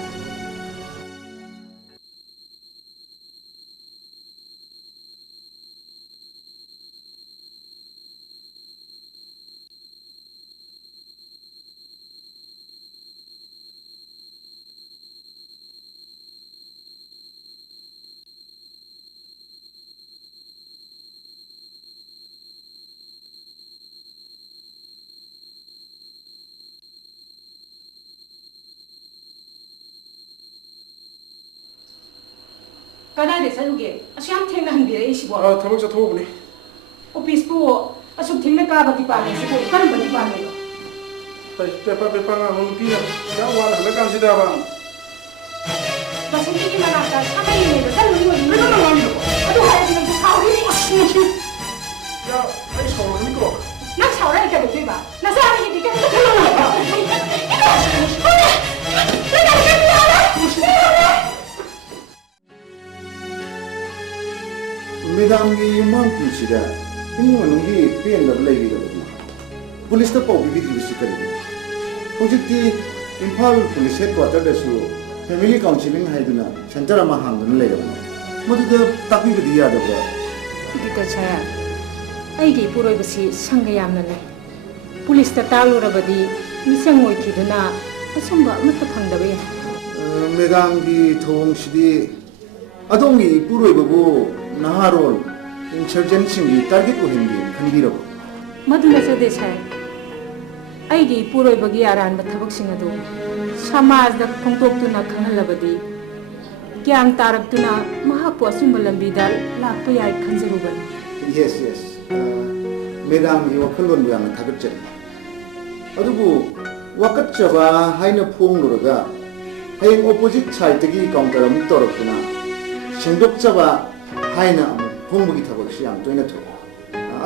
ꯀꯗꯥꯏꯗ ꯆꯠꯂꯨꯒꯦ ꯑꯁꯨꯛ ꯌꯥꯝ ꯊꯦꯡꯅ ꯍꯟꯕꯤꯔꯛꯏꯁꯤꯕꯣ ꯊꯕꯛ ꯆꯠꯊꯣꯛꯎꯕꯅꯤ ꯑꯣꯐꯤꯁꯄꯨ ꯑꯁꯨꯛ ꯊꯦꯡꯅ ꯀꯥꯕ ꯗꯤꯄꯥꯔꯠꯃꯦꯟꯁꯤꯕꯨ ꯀꯔꯝꯕ ꯗꯤꯄꯥꯔꯠꯃꯦꯟꯅꯣ ꯄꯦꯄꯔ ꯉꯥꯡꯕ ꯅꯨꯄꯤꯅ ꯌꯥꯝ ꯋꯥꯅ ꯍꯜꯂꯛꯀꯥꯟꯁꯤꯗꯕ ꯕꯁꯟꯇꯤꯒꯤ ꯃꯅꯥꯛꯇ ꯁꯥꯟꯅꯔꯤꯉꯩꯗ ꯆꯠꯂꯨꯅꯤ ꯅꯪꯅ ꯉꯥꯡꯕꯤꯔꯣ ꯑꯗꯨ ꯍꯥꯏꯔꯗꯤ ꯅꯪꯁꯨ ꯁꯥꯎꯔꯤꯅꯤ ꯑꯩ ꯁꯥꯎꯔꯒꯅꯤꯀꯣ ꯅꯪ ꯁꯥꯎꯔꯒ ꯀꯩꯗꯧꯗꯣꯏꯕ ꯅꯆꯥꯅꯤꯒꯤꯗꯤ ꯀꯩꯝꯇ ꯈꯜꯂꯨꯅꯣ ꯃꯦꯗꯥꯝꯒꯤ ꯌꯨꯝꯃꯥꯡ ꯄꯨꯟꯁꯤꯗ ꯏꯃꯨꯡ ꯃꯅꯨꯡꯒꯤ ꯄꯦꯟꯗꯕ ꯂꯩꯔꯤꯕꯗꯤ ꯄꯨꯂꯤꯁꯇ ꯄꯥꯎ ꯄꯤꯕꯤꯗ꯭ꯔꯤꯕꯁꯤ ꯀꯔꯤꯒꯤꯅꯣ ꯍꯧꯖꯤꯛꯇꯤ ꯏꯝꯐꯥꯜ ꯄꯨꯂꯤꯁ ꯍꯦꯗꯀ꯭ꯋꯥꯇꯔꯗꯁꯨ ꯐꯦꯃꯤꯂꯤ ꯀꯥꯎꯟꯁꯤꯂꯤꯡ ꯍꯥꯏꯗꯨꯅ ꯁꯦꯟꯇꯔ ꯑꯃ ꯍꯥꯡꯗꯨꯅ ꯂꯩꯔꯕꯅꯤ ꯃꯗꯨꯗ ꯇꯥꯛꯄꯤꯕꯗꯤ ꯌꯥꯗꯕ꯭ꯔꯥ ꯏꯗꯤꯇꯔ ꯁꯥꯍꯦꯕ ꯑꯩꯒꯤ ꯏꯄꯨꯔꯣꯏꯕꯁꯤ ꯁꯪꯒ ꯌꯥꯝꯅ ꯂꯩ ꯄꯨꯂꯤꯁꯇ ꯇꯥꯛꯂꯨꯔꯕꯗꯤ ꯃꯤꯆꯪ ꯑꯣꯏꯈꯤꯗꯨꯅ ꯑꯁꯨꯝꯕ ꯑꯃꯠꯇ ꯐꯪꯗꯕ ꯌꯥꯏ ꯃꯦꯗꯥꯝꯒꯤ ꯊꯧꯑꯣꯡꯁꯤꯗꯤ ꯑꯗꯣꯝꯒꯤ ꯏꯄꯨꯔꯣꯏꯕꯕꯨ ꯅꯍꯥꯔꯣꯜ ꯏꯟꯁꯔꯖꯦꯟꯁꯤꯡꯒꯤ ꯇꯥꯔꯒꯦꯠ ꯑꯣꯏꯍꯟꯒꯦꯅ ꯈꯟꯕꯤꯔꯕ ꯃꯗꯨ ꯅꯠꯆꯗꯦ ꯁꯥꯍꯦꯕ ꯑꯩꯒꯤ ꯏꯄꯨꯔꯣꯏꯕꯒꯤ ꯑꯔꯥꯟꯕ ꯊꯕꯛꯁꯤꯡ ꯑꯗꯨ ꯁꯃꯥꯖꯗ ꯐꯣꯡꯗꯣꯛꯇꯨꯅ ꯈꯪꯍꯜꯂꯕꯗꯤ ꯒ꯭ꯌꯥꯟ ꯇꯥꯔꯛꯇꯨꯅ ꯃꯍꯥꯛꯄꯨ ꯑꯆꯨꯝꯕ ꯂꯝꯕꯤꯗ ꯂꯥꯛꯄ ꯌꯥꯏ ꯈꯟꯖꯔꯨꯕꯅꯤ ꯌꯦꯁ ꯃꯦꯗꯥꯝꯒꯤ ꯋꯥꯈꯜꯂꯣꯟꯕꯨ ꯌꯥꯝꯅ ꯊꯥꯒꯠꯆꯔꯤ ꯑꯗꯨꯕꯨ ꯋꯥꯀꯠꯆꯕ ꯍꯥꯏꯅ ꯐꯣꯡꯂꯨꯔꯒ ꯍꯌꯦꯡ ꯑꯣꯄꯣꯖꯤꯠ ꯁꯥꯏꯗꯇꯒꯤ ꯀꯥꯎꯟꯇꯔ ꯑꯃꯨꯛ ꯇꯧꯔꯛꯇꯨꯅ ꯁꯦꯡꯗꯣꯛꯆꯕ ꯍꯥꯏꯅ ꯑꯃꯨꯛ ꯐꯣꯡꯕꯒꯤ ꯊꯕꯛꯁꯤ ꯌꯥꯝ ꯇꯣꯏꯅ ꯊꯣꯛꯏ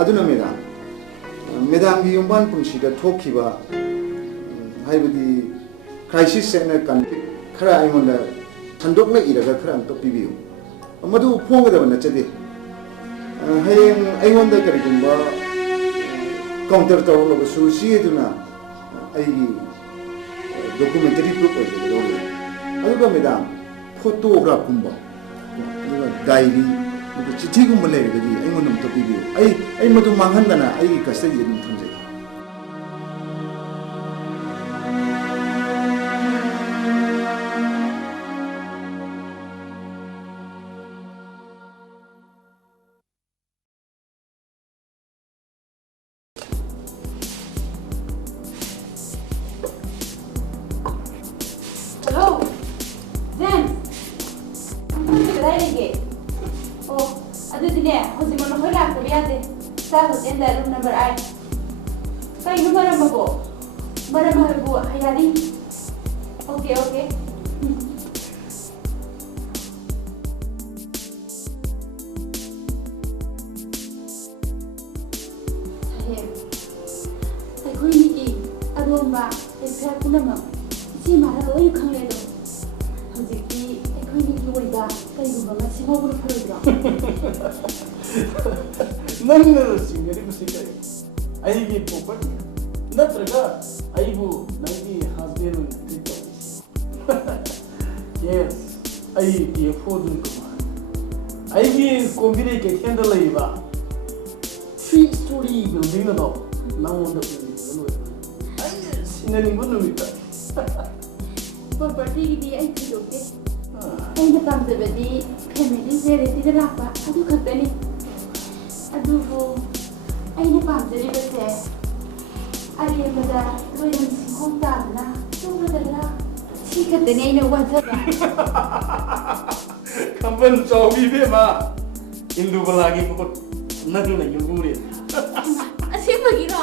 ꯑꯗꯨꯅ ꯃꯦꯗꯥꯝꯒꯤ ꯌꯨꯝꯕꯥꯟ ꯄꯨꯟꯁꯤꯗ ꯊꯣꯛꯈꯤꯕ ꯍꯥꯏꯕꯗꯤ ꯀ꯭ꯔꯥꯏꯁꯤꯁ ꯍꯥꯏꯅ ꯀꯟꯐ꯭ꯂꯤꯛ ꯈꯔ ꯑꯩꯉꯣꯟꯗ ꯁꯟꯗꯣꯛꯅ ꯏꯔꯒ ꯈꯔ ꯑꯝꯇ ꯄꯤꯕꯤꯌꯨ ꯃꯗꯨ ꯐꯣꯡꯒꯗꯕ ꯅꯠꯆꯗꯦ ꯍꯌꯦꯡ ꯑꯩꯉꯣꯟꯗ ꯀꯔꯤꯒꯨꯝꯕ ꯀꯥꯎꯟꯇꯔ ꯇꯧꯔꯛꯂꯕꯁꯨ ꯆꯦꯗꯨꯅ ꯑꯩꯒꯤ ꯗꯣꯀꯨꯃꯦꯟꯇꯔꯤ ꯄ꯭ꯔꯨꯐ ꯑꯣꯏꯒꯗꯧꯔꯤ ꯑꯗꯨꯒ ꯃꯦꯗꯥꯝ ꯐꯣꯇꯣꯒ꯭ꯔꯥꯐꯀꯨꯝꯕ ꯑꯗꯨꯒ ꯗꯥꯏꯔꯤ ꯑꯗꯨꯒ ꯆꯤꯊꯤꯒꯨꯝꯕ ꯂꯩꯔꯒꯗꯤ ꯑꯩꯉꯣꯟꯗ ꯑꯝꯇ ꯄꯤꯕꯤꯌꯨ ꯑꯩ ꯃꯗꯨ ꯃꯥꯡꯍꯟꯗꯅ ꯑꯩꯒꯤ ꯀꯁꯇꯗꯤꯗ ꯑꯗꯨꯝ ꯊꯝꯖꯒꯦ ꯍꯜꯂꯣ ꯖꯦꯝꯁ ꯀꯗꯥꯏ ꯂꯩꯒꯦ ꯑꯣ ꯑꯗꯨꯗꯤꯅꯦ ꯍꯧꯖꯤꯛꯃꯛ ꯅꯈꯣꯏ ꯂꯥꯛꯇꯕ ꯌꯥꯗꯦ ꯁ꯭ꯇꯥꯔ ꯍꯣꯇꯦꯜꯗ ꯔꯨꯝ ꯅꯝꯕꯔ 8 ꯀꯩꯅꯣ ꯃꯔꯝ ꯍꯥꯏꯕꯨ ꯍꯩꯌꯥꯔꯤ ꯑꯣꯀꯦ ꯑꯩꯈꯣꯏꯒꯤ ꯑꯔꯣꯟꯕ ꯑꯦꯐꯤꯌꯥꯔ ꯄꯨꯝꯅꯃꯛ ꯏꯆꯦ ꯃꯥꯅ ꯂꯣꯏꯅ ꯈꯪꯂꯦ ꯑꯗꯣ ꯍꯧꯖꯤꯛꯇꯤ ꯑꯩꯈꯣꯏ 우리가 그리고 뭔가 심호흡으로 풀어줘. 너는 싱글이 무슨 그래? 아이기 뽀뽀. 나트라가 아이고 나이기 하스베는 됐다. Yes, 아이기 포든 그만. 아이기 콤비레 게 핸들레이바. 3-story 빌딩도 나온다 빌딩도. 아이 신나는 건 놈이다. 프로퍼티기디 ꯑꯩ ꯊꯤꯗꯣꯛꯇꯦ ꯑꯩꯅ ꯄꯥꯝꯖꯕꯗꯤ ꯐꯦꯃꯤꯂꯤ ꯔꯦꯁꯤꯗ ꯂꯥꯛꯄ ꯑꯗꯨ ꯈꯛꯇꯅꯤ ꯑꯗꯨꯕꯨ ꯑꯩꯅ ꯄꯥꯝꯖꯔꯤꯕꯁꯦ ꯑꯔꯦꯝꯕꯗ ꯂꯣꯏꯅ ꯁꯤꯡꯍꯣꯝ ꯇꯥꯗꯅ ꯇꯨꯝꯒꯗꯕ꯭ꯔꯥ ꯁꯤ ꯈꯛꯇꯅꯤ ꯑꯩꯅ ꯋꯥꯖꯕ 컴번 저기베마 인두발라기 뭐 나는 유부리. ꯑꯁꯦꯡꯕꯒꯤꯔꯣ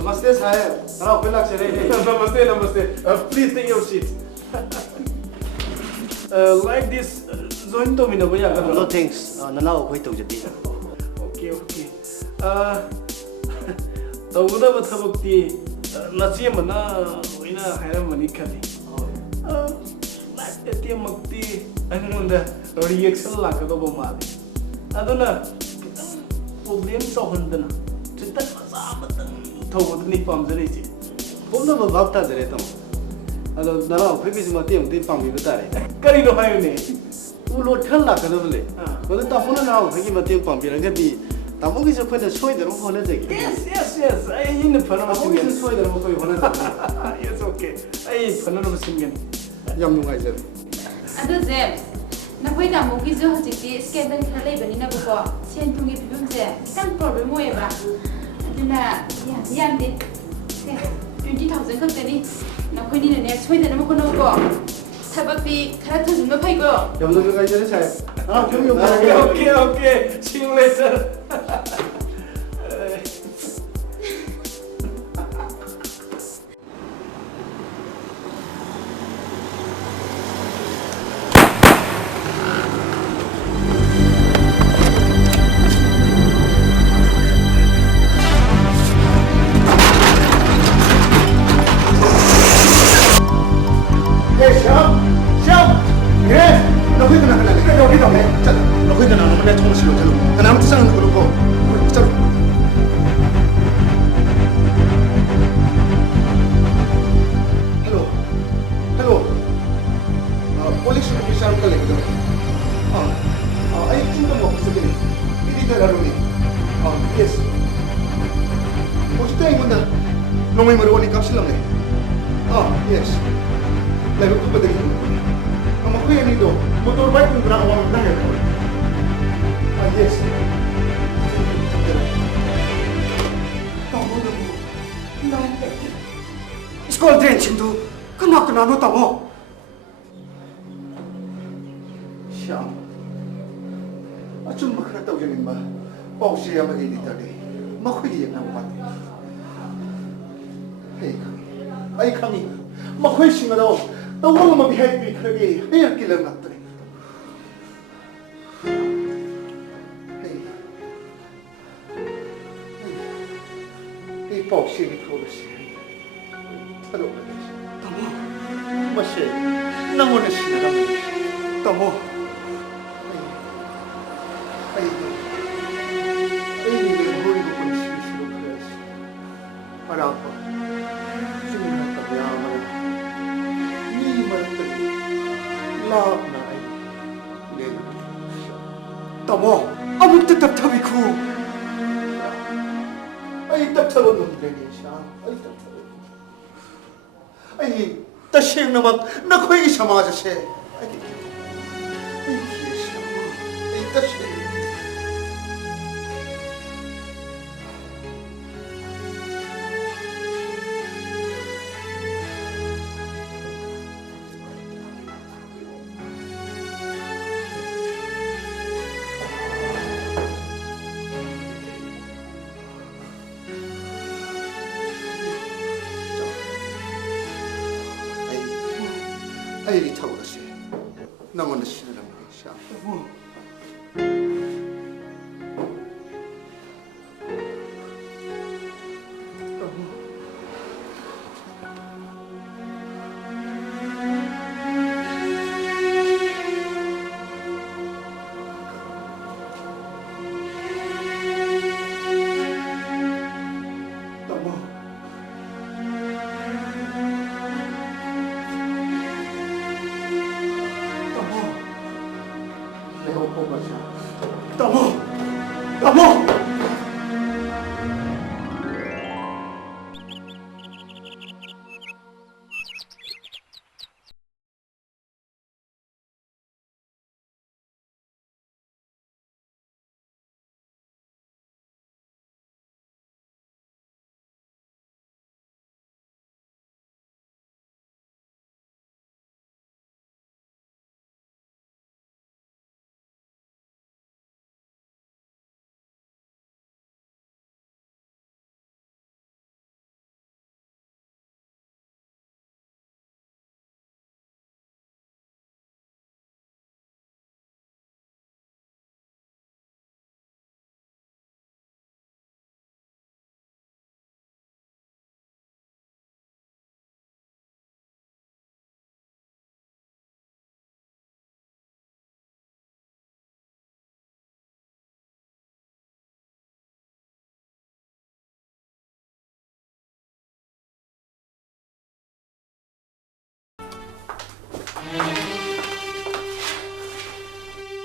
नमस्ते साहब जरा ऊपर लग चले Namaste, namaste. Please take your seat. Like this, join to me na baya ka. No thanks. Nanaw akhoi tawjadi. Okay, okay. Tawuda ba thabakti nachi mana oina hairam mani khali. Like the makti anunda reaction la ka do ba mali. Aduna problem solvendana. Chitta masamatan thawudni pamjari. 봄나무 밥다 저래도. 나나w akhoi ma tiam ti pambi batare. Kari no hayune. ulo thala kadole. Kono tapuna na akhoi ma tiam pambi ragadi. Tamo gi so khoi soi de ro hone de. Yes, yes, yes. I in the panama Tamo gi singen. soi de ro khoi hone de. Yes, okay. I panama singen. yam nungai jare ꯑꯗꯣ ꯖꯦꯝꯁ ꯅꯈꯣꯏ ꯇꯥꯃꯣꯒꯤꯁꯨ ꯍꯧꯖꯤꯛꯇꯤ ꯁ꯭ꯀꯦꯟꯗꯜ ꯈꯔ ꯂꯩꯕꯅꯤꯅꯀꯣ ꯁꯦꯟ ꯊꯨꯝꯒꯤ ꯐꯤꯕꯝꯁꯦ ꯈꯤꯇꯪ ꯄ꯭ꯔꯣꯕ꯭ꯂꯦꯝ ꯑꯣꯏꯌꯦꯕ ꯑꯗꯨꯅ ꯌꯥꯝꯗꯦ ꯁꯦ 20,000 ꯈꯛꯇꯅꯤ ꯅꯈꯣꯏꯅꯤꯅꯅꯦ ꯁꯣꯏꯗꯅꯕ ꯍꯣꯠꯅꯧꯀꯣ ꯊꯕꯛꯇꯤ ꯈꯔ ꯊꯨꯖꯤꯟꯕ ꯐꯩꯀꯣ yam nungai jare साहब Kyo yo Okay, okay, okay. See you later. hey sham sham hey no koi kana no koi kana chal no koi kana no mane thong silo chalo kana mat sang ko ko chalo hello hello police officer ka lek do ai chu mo officer ke idi da ro ni yes Usted muna no may marwani kapsilam ne yes Lalu tu pada kita. Kamu kau yang itu motor bike pun berapa orang dah ya? Yes. Tahu tu. Sekolah train cintu. Kenapa no tamu? Syam. Acum makna tahu jadi mbak. Bau siapa yang ini tadi? Mak kau yang nak buat. Hei kami. Ay kami. Mak kau sih nggak tahu. Tahu orang mah bihai bihai lagi. Biar killer nak tu. Hei bau siapa yang kau sih? Tahu apa? Tamu. Masih. Namun sih nak. Tamu. Ay, ini huri ko pun silo keras. Para apa? Sini nak tahu ni mata lap na ay le. Tamu. Amuk tetap tabiku. Ay tatalo nung deni siya. Ay tatalo. Ay tasing naman nakoy sama siya. Ay siya. Ay tasing. 아이리 타고 갔어. 나만 싫으라고 샤.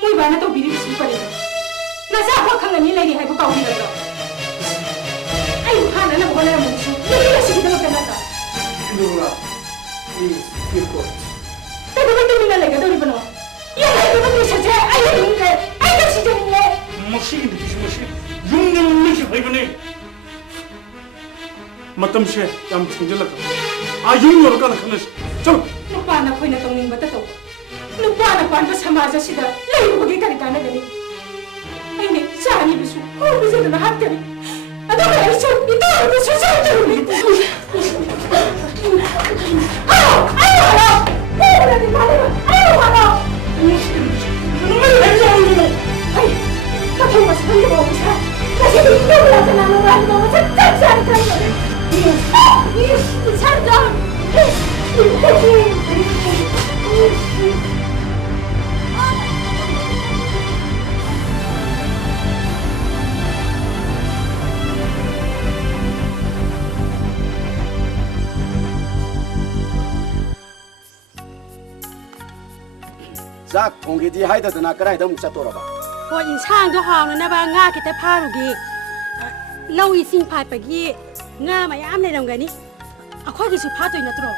ꯃꯣꯏ ꯕꯥꯅ ꯇꯧꯕꯤꯔꯤꯕꯁꯤ ꯀꯔꯤꯅꯣ? ꯅꯆꯥꯐꯥꯎ ꯈꯪꯉꯅꯤ ꯂꯩꯔꯤ ꯍꯥꯏꯕ ꯀꯥꯎꯕꯤꯔꯕ꯭ꯔꯣ? ꯑꯩꯕꯨ ꯐꯥꯅꯅꯕ ꯍꯣꯠꯅꯔꯝꯕꯗꯨꯁꯨ ꯅꯨꯄꯤ ꯑꯁꯤꯒꯤꯗꯃꯛꯇ ꯅꯠꯇ꯭ꯔꯥ? Indura, please, keep quiet. ꯀꯩꯗꯧꯕꯩ ꯇꯨꯃꯤꯟꯅ ꯂꯩꯒꯗꯧꯔꯤꯕꯅꯣ? ꯌꯥꯔꯣꯏꯗꯕ ꯃꯤꯁꯛꯁꯦ ꯑꯩ ꯌꯦꯡꯅꯤꯡꯗ꯭ꯔꯦ. ꯑꯩ ꯅꯨꯡꯁꯤꯖꯅꯤꯡꯉꯦ. ꯃꯁꯤꯒꯤ ꯅꯨꯄꯤꯁꯤ ꯃꯁꯤ ꯌꯨꯝꯗ ꯃꯤꯁꯤ ꯍꯩꯕꯅꯤ. ꯃꯇꯝꯁꯦ ꯌꯥꯝ ꯊꯦꯡꯖꯤꯜꯂꯛꯀ. ꯌꯨꯝ ꯌꯧꯔꯀꯥꯟꯗ ꯈꯟꯅꯁꯤ. ꯆꯠꯂꯣ. ꯅꯨꯄꯥꯅ ꯑꯩꯈꯣꯏꯅ ꯇꯧꯅꯤꯡꯕꯇ ꯇꯧꯕ. ꯅꯨꯄꯥꯅ ꯄꯥꯟꯕ ꯁꯃꯥꯖ ꯑꯁꯤꯗ ꯂꯩꯔꯨꯕꯒꯤ ꯀꯔꯤ ꯀꯥꯟꯅꯒꯅꯤ? ꯑꯩꯅ ꯏꯆꯥꯅꯤꯕꯨꯁꯨ ꯄꯤꯖꯗꯨꯅ ꯍꯥꯠꯀꯅꯤ. ꯑꯗꯨꯒ ꯑꯩꯁꯨ ꯏꯇꯥꯕꯨꯁꯨ ꯁꯣꯏꯗꯔꯨꯅꯤ. ꯆꯥꯛ ꯊꯣꯡꯒꯦꯗꯤ ꯍꯥꯏꯗꯗꯅ ꯀꯗꯥꯏꯗ ꯑꯃꯨꯛ ꯆꯠꯇꯣꯔꯕ? ꯍꯣꯏ ꯏꯟꯁꯥꯡꯗꯣ ꯍꯥꯎꯅꯅꯕ ꯉꯥ ꯈꯤꯇ ꯐꯥꯔꯨꯒꯦ. ꯂꯧ ꯏꯁꯤꯡ ꯐꯥꯠꯄꯒꯤ ꯉꯥ ꯃꯌꯥꯝ ꯂꯩꯔꯝꯒꯅꯤ. ꯑꯩꯈꯣꯏꯒꯤꯁꯨ ꯐꯥꯠꯇꯣꯏ ꯅꯠꯇ꯭ꯔꯣ?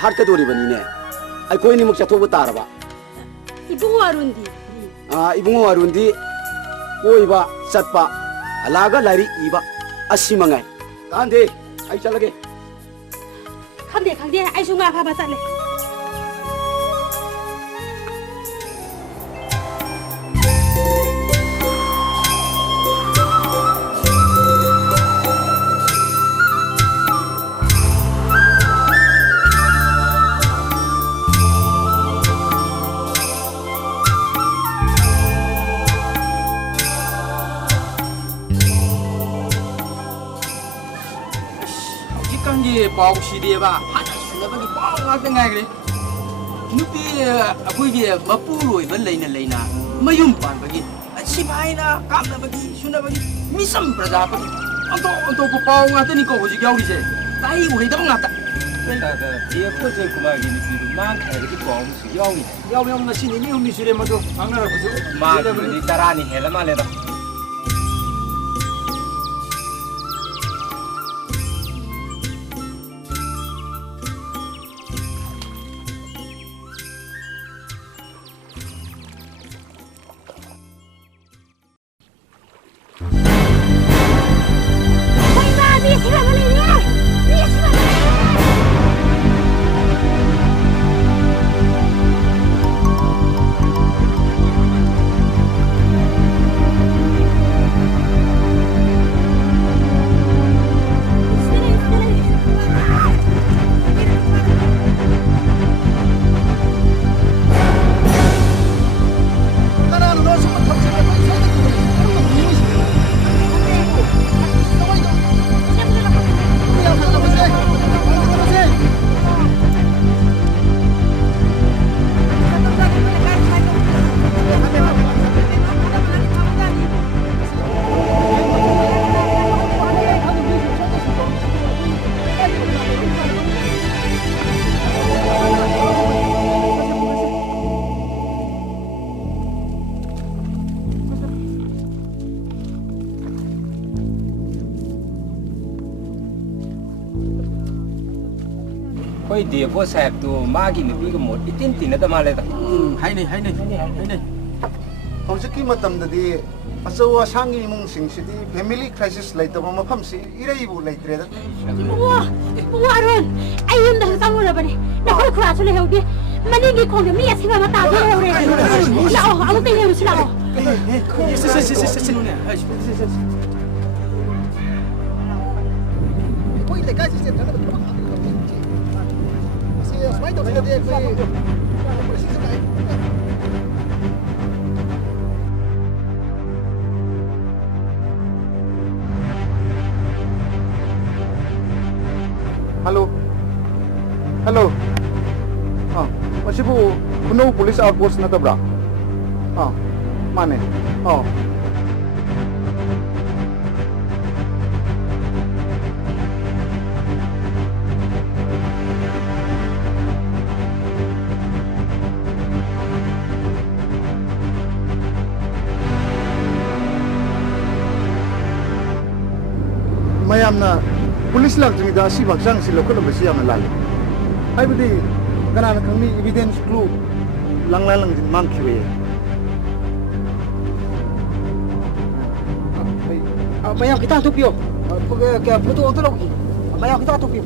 ꯐꯥꯠꯀꯗꯣꯔꯤꯕꯅꯤꯅꯦ. ꯑꯩꯈꯣꯏꯅꯤꯃꯛ ꯆꯠꯊꯣꯛꯄ ꯇꯥꯔꯕ? 이붕어 아룬디. 이붕어 아룬디 꼬이바 잣바 알라가 라리 이바 아시망아이. 안돼. 아이 잘라게. 강대 강대 아이숭아 봐봐 잘래. ꯄꯥꯎꯁꯤꯗꯤꯕ ꯍꯥꯟꯅ ꯁꯨꯅꯕꯒꯤ ꯄꯥꯎ ꯉꯥꯛꯇ ꯉꯥꯏꯈ꯭ꯔꯦ. ꯅꯨꯄꯤ ꯑꯩꯈꯣꯏꯒꯤ ꯃꯄꯨꯔꯣꯏꯕ ꯂꯩꯅ ꯃꯌꯨꯝ ꯄꯥꯟꯕꯒꯤ ꯁꯤꯐꯥꯏꯅ ꯀꯥꯞꯅꯕꯒꯤ ꯁꯨꯅꯕꯒꯤ ꯃꯤꯆꯝ ꯄ꯭ꯔꯖꯥꯄꯒꯤ ꯑꯇꯣꯞꯄ ꯄꯥꯎ ꯉꯥꯛꯇꯅꯤꯀꯣ ꯍꯧꯖꯤꯛ ꯌꯥꯎꯔꯤꯁꯦ. ꯇꯥꯏ ꯎꯍꯩꯗꯕ ꯉꯥꯛꯇ. ꯑꯩꯈꯣꯏ ꯖꯣꯏꯀꯨꯃꯥꯔꯒꯤ ꯅꯨꯄꯤꯗꯨ ꯃꯥꯡꯈ꯭ꯔꯦ ꯄꯥꯎ ꯑꯃꯁꯨ ꯌꯥꯎꯏ. ꯌꯥꯎ ꯉꯁꯤ ꯅꯤꯅꯤ ꯍꯨꯝꯅꯤ ꯁꯨꯔꯦ ꯃꯗꯨ ꯉꯥꯡꯅꯔꯛꯄꯁꯨ. ꯃꯥꯒꯤꯗꯤ 10 ꯍꯦꯜꯂ ꯃꯥꯜꯂꯦꯗ. ꯅꯣꯏ ꯗꯦꯄꯣ ꯁꯥꯍꯦꯕꯇꯣ ꯃꯥꯒꯤ ꯅꯨꯄꯤꯒ ꯃꯣꯠ ꯏꯇꯤꯟ ꯇꯤꯟꯅꯗ ꯃꯥꯜꯂꯦꯗ 하이네. ꯍꯧꯖꯤꯛꯀꯤ ꯃꯇꯝꯗꯗꯤ ꯑꯆꯧ ꯑꯁꯥꯡꯒꯤ ꯏꯃꯨꯡꯁꯤꯡꯁꯤꯗꯤ ꯐꯦꯃꯤꯂꯤ ꯀ꯭ꯔꯥꯏꯁꯤꯁ ꯂꯩꯇꯕ ꯃꯐꯝꯁꯤ ꯏꯔꯩꯕꯨ ꯂꯩꯇ꯭ꯔꯦꯗ ꯕꯨꯡꯉꯣ ꯑꯔꯨꯟ ꯑꯩ ꯌꯨꯝꯗꯁꯨ ꯆꯪꯉꯨꯔꯕꯅꯤ ꯅꯈꯣꯏ ꯈꯨꯔꯥꯁꯨ ꯂꯩꯍꯧꯗꯦ ꯃꯅꯤꯡꯒꯤ ꯈꯣꯡꯗ ꯃꯤ ꯑꯁꯤꯕ ꯑꯃ ꯇꯥꯕ ꯂꯩꯍꯧꯔꯦ ꯂꯥꯛꯑꯣ ꯑꯃꯨꯛꯇ ꯌꯦꯡꯉꯨꯁꯤ ꯂꯥꯛꯑꯣ ꯑꯩꯈꯣꯏ ꯂꯩꯀꯥꯏꯁꯤ ꯆꯦꯟꯊꯅꯕ ꯊꯕꯛ ꯃꯁꯤ ꯁꯨꯃꯥꯏꯅ ꯇꯧꯁꯤꯜꯂꯗꯤ ꯄꯨꯂꯤꯁꯁꯤꯡꯁꯨ ꯂꯥꯛꯑꯦ ꯍꯜꯂꯣ ꯃꯁꯤꯕꯨ ꯈꯨꯅꯧ ꯄꯨꯂꯤꯁ ꯑꯥꯎꯠꯄꯣꯁ ꯅꯠꯇꯕ꯭ꯔꯥ ꯃꯥꯅꯦ ꯃꯌꯥꯝꯅ ꯄꯨꯂꯤꯁ ꯂꯥꯛꯇ꯭ꯔꯤꯉꯩꯗ ꯑꯁꯤꯕ ꯍꯛꯆꯥꯡꯁꯤ ꯂꯧꯈꯠꯂꯝꯕꯁꯤ ꯌꯥꯝꯅ ꯂꯥꯜꯂꯤ ꯍꯥꯏꯕꯗꯤ ꯀꯅꯥꯅ ꯈꯪꯅꯤ ꯏꯕꯤꯗꯦꯟꯁ ꯀ꯭ꯂꯨ ꯂꯪꯂꯥ ꯂꯪꯖꯤꯟ ꯃꯥꯡꯈꯤꯕ ꯌꯥꯏ Mày kita tu pio. Ke foto tu lagi. Mày kita tu pio.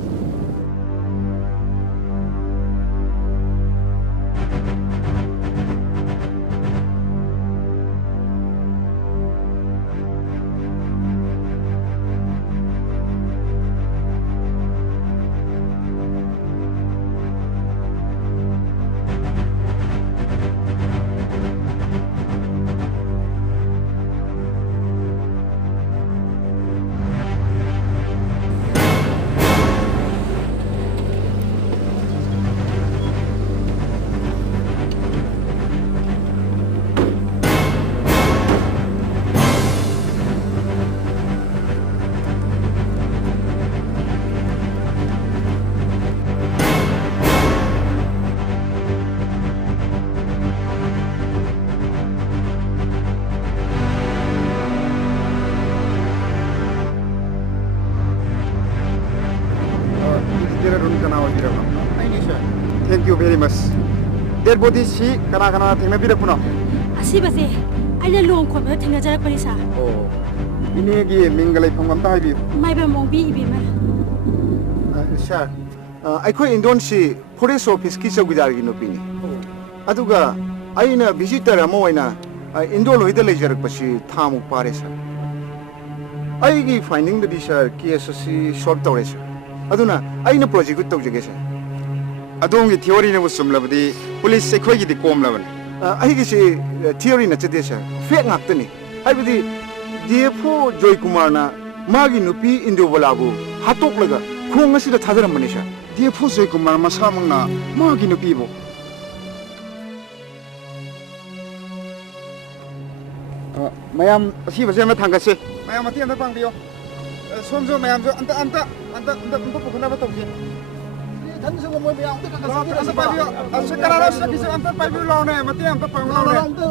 Thank you very much. Dead body si kana thengna bi rakuna. ꯑꯁꯤꯕꯁꯦ ꯑꯩꯅ ꯂꯣꯡ ꯈꯣꯠꯄꯗ ꯊꯦꯡꯅꯖꯔꯛꯄꯅꯤ ꯁꯥ Oh. Inegi mingalai phangam ta habi. ꯃꯥꯏꯕ ꯃꯣꯡꯕꯤ ꯏꯕꯤꯃ Sir. Aikhoi Indon si forest office ki chowkidar gi nupini. Aduga aina visitor ama oina Indol hoida leijarakpasi thamuk pare sir. Aigi finding the sir case si solve tawre sir. Aduna aina project ku tawjage sir. ꯑꯗꯣꯝꯒꯤ ꯊꯤꯑꯣꯔꯤꯅꯕꯨ ꯆꯨꯝꯂꯕꯗꯤ ꯄꯨꯂꯤꯁ ꯑꯩꯈꯣꯏꯒꯤꯗꯤ ꯀꯣꯝꯂꯕꯅꯤ ꯑꯩꯒꯤꯁꯤ ꯊꯤꯑꯣꯔꯤ ꯅꯠꯆꯗꯦ ꯁꯔ ꯐꯦꯛ ꯉꯥꯛꯇꯅꯤ ꯍꯥꯏꯕꯗꯤ ꯗꯤꯑꯦꯐꯑꯣ ꯖꯣꯏꯀꯨꯃꯥꯔꯅ ꯃꯥꯒꯤ ꯅꯨꯄꯤ ꯏꯟꯗꯨꯕꯂꯥꯕꯨ ꯍꯥꯠꯇꯣꯛꯂꯒ ꯈꯣꯡ ꯑꯁꯤꯗ ꯊꯥꯗꯔꯝꯕꯅꯤ ꯁꯔ ꯗꯤꯑꯦꯐꯑꯣ ꯖꯣꯏꯀꯨꯃꯥꯔ ꯃꯁꯥꯃꯛꯅ ꯃꯥꯒꯤ ꯅꯨꯄꯤꯕꯨ ꯃꯌꯥꯝ ꯑꯁꯤꯕꯁꯦ ꯑꯃ ꯊꯥꯡꯒꯠꯁꯦ ꯃꯌꯥꯝ ꯃꯇꯦꯡ ꯑꯝꯇ ꯄꯥꯡꯕꯤꯌꯣ ꯁꯣꯝꯁꯨ ꯃꯌꯥꯝꯁꯨ ꯑꯝꯇ ꯄꯨꯈꯠꯅꯕ ꯇꯧꯁꯤ ꯊꯟꯁꯨ ꯃꯣꯏ ꯃꯌꯥꯝ ꯑꯝꯇ ꯄꯥꯏꯕꯤꯌꯣ ꯑꯁ ꯀꯅꯥꯅꯣ ꯁꯤꯒꯤꯁꯦ ꯑꯝꯇ ꯄꯥꯏꯕꯤꯌꯨ ꯂꯥꯎꯅꯦ ꯃꯇꯦꯡ ꯑꯝꯇ ꯄꯥꯡꯕꯤꯌꯨ ꯂꯥꯎꯅꯦ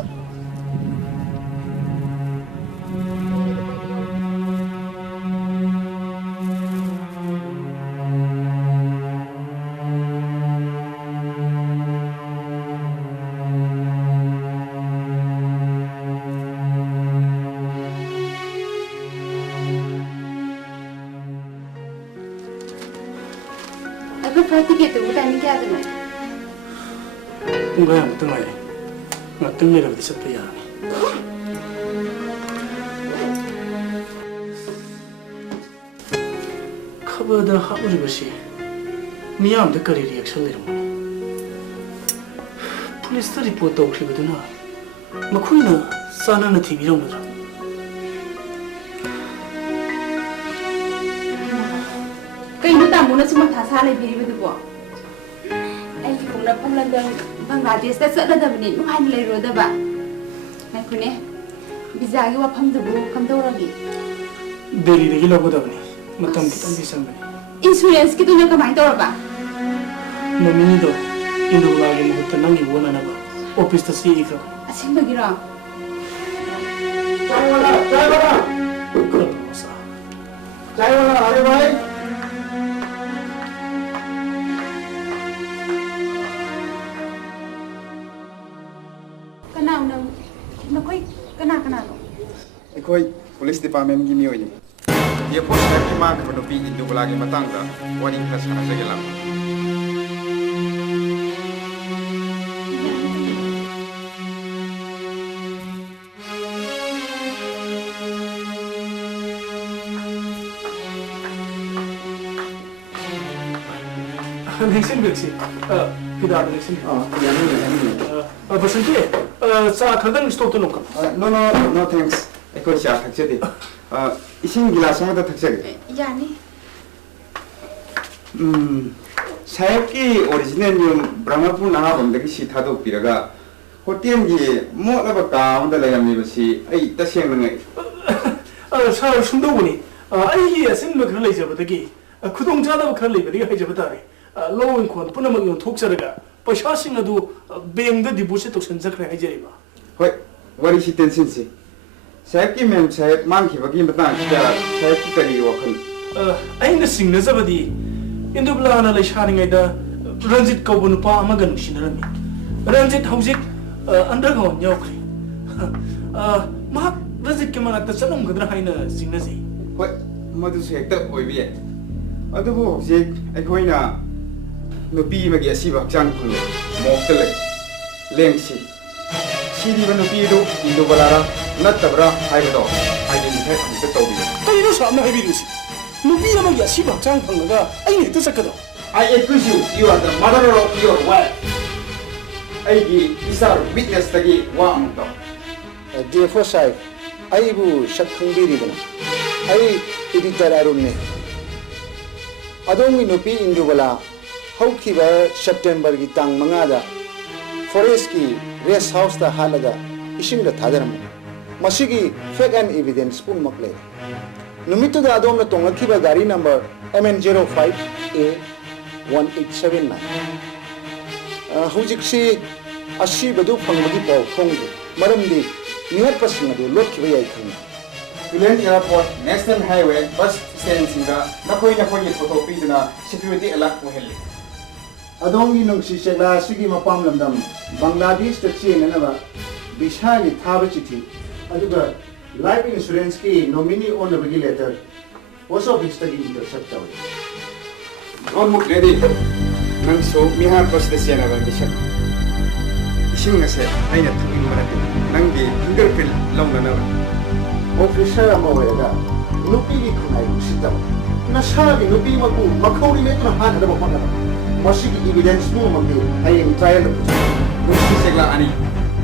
ꯑꯩꯈꯣꯏ ꯐ꯭ꯂꯥꯏꯠ ꯇꯤꯀꯦꯠꯇꯨꯕꯨ ꯇꯥꯏꯃꯤꯡ ꯀꯌꯥꯗꯅꯣ ꯄꯨꯡ ꯀꯌꯥꯃꯨꯛꯇ ꯉꯥꯏꯔꯦ ꯉꯥꯛꯇꯪ ꯂꯩꯔꯕꯗꯤ ꯆꯠꯄ ꯌꯥꯔꯅꯤ ꯈꯕꯔꯗ ꯍꯥꯞꯂꯤꯕꯁꯤ ꯃꯤꯌꯥꯝꯗ ꯀꯔꯤ ꯔꯤꯑꯦꯛꯁꯟ ꯂꯩꯔꯝꯒꯅꯤ ꯄꯨꯂꯤꯁꯇ ꯔꯤꯄꯣꯔꯠ ꯇꯧꯈꯤꯕꯗꯨꯅ ꯃꯈꯣꯏꯅ ꯆꯥꯟꯅꯅ ꯊꯤꯕꯤꯔꯝꯒꯗ꯭ꯔꯥ ꯀꯩꯅꯣ ꯇꯥꯃꯣꯅꯁꯨ ꯃꯊꯥ ꯁꯥ ꯂꯩꯕꯤꯔꯤꯕꯗꯨꯕꯣ ꯑꯩꯒꯤ ꯄꯣꯛꯅꯐꯝ ꯂꯝꯗꯝ ꯕꯪꯒ꯭ꯂꯥꯗꯦꯁꯇ ꯆꯠꯂꯗꯕꯅꯤ ꯅꯨꯡꯉꯥꯏꯅ ꯂꯩꯔꯨꯗꯕ ꯉꯥꯏꯈꯣꯅꯦ ꯚꯤꯖꯥꯒꯤ ꯋꯥꯐꯝꯗꯨꯕꯨ ꯀꯝꯗꯧꯔꯒꯦ ꯗꯦꯜꯂꯤꯗꯒꯤ ꯂꯧꯒꯗꯕꯅꯤ ꯃꯇꯝ ꯈꯤꯇꯪꯗꯤ ꯆꯪꯒꯅꯤ ꯏꯟꯁꯨꯔꯦꯟꯁꯀꯤꯗꯨꯅ ꯀꯃꯥꯏꯅ ꯇꯧꯔꯕ ꯅꯣꯃꯤꯅꯤꯗꯣ ꯏꯟꯗꯣꯂꯥꯒꯤ ꯃꯍꯨꯠꯇ ꯅꯪꯒꯤ ꯋꯣꯅꯅꯕ ꯑꯣꯐꯤꯁꯇ ꯆꯦꯛꯏꯈ꯭ꯔꯕꯅꯤ ꯑꯁꯦꯡꯕꯒꯤꯔꯣ चाय वाला अरे भाई ꯀꯅꯥꯅꯣ ꯑꯩꯈꯣꯏ ꯄꯨꯂꯤꯁ ꯗꯤꯄꯥꯔꯠꯃꯦꯟꯒꯤ ꯃꯤꯑꯣꯏꯅꯤ ꯌꯦꯄꯣꯠ ꯁꯥꯍꯦꯕꯀꯤ ꯃꯥꯡꯈ꯭ꯔꯕ ꯅꯨꯄꯤ ꯏꯟꯗꯨꯕꯂꯥꯒꯤ ꯃꯇꯥꯡꯗ ꯋꯥꯔꯤ ꯈꯔ ꯁꯥꯟꯅꯖꯒꯦ ꯂꯥꯛꯄ 넥슨 백시 기다려 넥슨 버슨티 차 가든 스톱도 놓고 No thanks. ꯑꯩꯈꯣꯏ ꯆꯥ ꯊꯛꯆꯗꯦ 이신 ꯒꯤꯂꯥꯁ ꯑꯃꯗ ꯊꯛꯆꯒꯦ ꯌꯥꯅꯤ 사역기 오리지널 룸 브라마푸 나하범ꯗꯒꯤ ꯁꯤ ꯊꯥꯗꯣꯛꯄꯤꯔꯒ 호텔ꯒꯤ ꯃꯣꯠꯂꯕ ꯀꯥ ꯑꯃꯗ ꯂꯩꯔꯝꯃꯤꯕꯁꯤ ꯑꯩ ꯇꯁꯦꯡꯅ ꯁꯥꯔ ꯁꯨꯝꯗꯧꯕꯅꯤ ꯑꯩꯒꯤ ꯑꯁꯤꯟꯕ ꯈꯔ ꯂꯩꯖꯕꯗꯒꯤ ꯈꯨꯗꯣꯡꯆꯥꯗꯕ ꯈꯔ ꯂꯩꯕꯗꯒꯤ ꯍꯥꯏꯖꯕ ꯇꯥꯔꯦ ꯂꯣ ꯏꯪꯈꯣꯜ ꯄꯨꯝꯅꯃꯛ ꯌꯣꯟꯊꯣꯛꯆꯔꯒ ꯄꯩꯁꯥꯁꯤꯡ ꯑꯗꯨ ꯕꯦꯡꯗ ꯗꯤꯄꯣꯖꯤꯠ ꯇꯧꯁꯟꯖꯈ꯭ꯔꯦ ꯍꯥꯏꯖꯔꯤꯕ ꯍꯣꯏ ꯋꯥꯔꯤꯁꯤ ꯇꯦꯟꯁꯤꯟꯁꯤ 사역기 ꯃꯦꯝ 사역 ꯃꯥꯡꯈꯤꯕꯒꯤ ꯃꯇꯥꯡꯁꯤꯗ 사역기 ꯀꯔꯤ ꯋꯥꯈꯜ ꯑꯩꯅ ꯆꯤꯡꯅꯖꯕꯗꯤ ꯏꯟꯗꯨꯕꯂꯥꯅ ꯂꯩꯁꯥꯔꯤꯉꯩꯗ ꯔꯟꯖꯤꯠ ꯀꯧꯕ ꯅꯨꯄꯥ ꯑꯃꯒ ꯅꯨꯡꯁꯤꯅꯔꯝꯃꯤ ꯔꯟꯖꯤꯠ ꯍꯧꯖꯤꯛ ꯑꯟꯗꯔꯒ꯭ꯔꯥꯎꯟ ꯌꯥꯎꯈ꯭ꯔꯦ ꯃꯍꯥꯛ ꯔꯟꯖꯤꯠꯀꯤ ꯃꯅꯥꯛꯇ ꯆꯠꯂꯝꯒꯗ꯭ꯔꯥ ꯍꯥꯏꯅ ꯆꯤꯡꯅꯖꯩ ꯍꯣꯏ ꯃꯗꯨꯁꯨ ꯍꯦꯛꯇ ꯑꯣꯏꯕ ꯌꯥꯏ ꯑꯗꯨꯕꯨ ꯍꯧꯖꯤꯛ ꯑꯩꯈꯣꯏꯅ ꯅꯨꯄꯤ ꯑꯃꯒꯤ ꯑꯁꯤꯕ ꯍꯛꯆꯥꯡ ꯐꯪꯂꯦ ꯃꯣꯛꯇ ꯂꯩ ꯂꯦꯡꯁꯤ ꯁꯤꯔꯤꯕ ꯅꯨꯄꯤꯗꯨ ꯏꯟꯗꯨꯕꯂꯥꯔꯥ ꯅꯠꯇꯕ꯭ꯔꯥ ꯍꯥꯏꯕꯗꯣ ꯑꯥꯏꯗꯦꯟꯇꯤꯐꯥꯏ ꯑꯃꯨꯛꯇ ꯇꯧꯕꯤꯌꯨ ꯀꯔꯤꯅꯣ ꯁꯥꯔꯅ ꯍꯥꯏꯕꯤꯔꯤꯁꯤ ꯅꯨꯄꯤ ꯑꯃꯒꯤ ꯑꯁꯤꯕ ꯍꯛꯆꯥꯡ ꯐꯪꯂꯒ ꯑꯩꯅ ꯍꯦꯛꯇ ꯆꯠꯀꯗ꯭ꯔꯣ I accuse you, you are the murderer of your wife. ꯑꯩꯒꯤ ꯏꯆꯥ ꯋꯤꯠꯅꯦꯁꯇꯒꯤ ꯋꯥ ꯑꯃꯨꯛꯇ DFO साहब अयबू शक खंबीरीदना अय एडिटर अरुणने अदोंगी नुपी इंदुबला हौखिबा सेप्टेम्बर की तांग मंगादा फॉरेस्ट की रेस्ट हाउस ता हालगा इसिंग दा थादरम मसिगी फेक एंड एविडेंस पुन मकले नुमितु दा अदोमना तोंगखिबा गाड़ी नंबर MN05A1879 हुजिक्सी असी बदु फंगबगी पाव खोंगदे मरमदी मिहर पसिंग अदु लोटखिबा याई खंग विलेन एयरपोर्ट नेशनल हाईवे बस स्टैंडसिंगा नखोइना खोइनि फोटो पीदना सिक्योरिटी अलर्ट ओहेल्ली अदोंगी नुंगसी चेगला सिगी मपाम लमदम बांग्लादेश ता चेननबा बिसागी थाबा चिठी अदुगा लाइफ इंश्योरेंस की नॉमिनी ओनबगी लेटर पोस्ट ऑफिस तगी इंटरसेप्ट तवि almost ready. Nang so mihar bus the siya na mission. Ising na siya ay natungin mo natin. Nang di fingerprint lang na naman. Officer अमोवेगा नुपी की खुनाई उसितम नशागी नुपी मकु मखौरी में तो हाथ दबा पकड़ा मसी की एविडेंस मु मके आई इन trial Nungsi segla ani.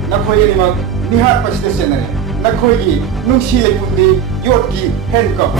Nakoy ni mag mihar bus the siya na rin. Nakoy gi nungsi ay pundi yot gi handcuff.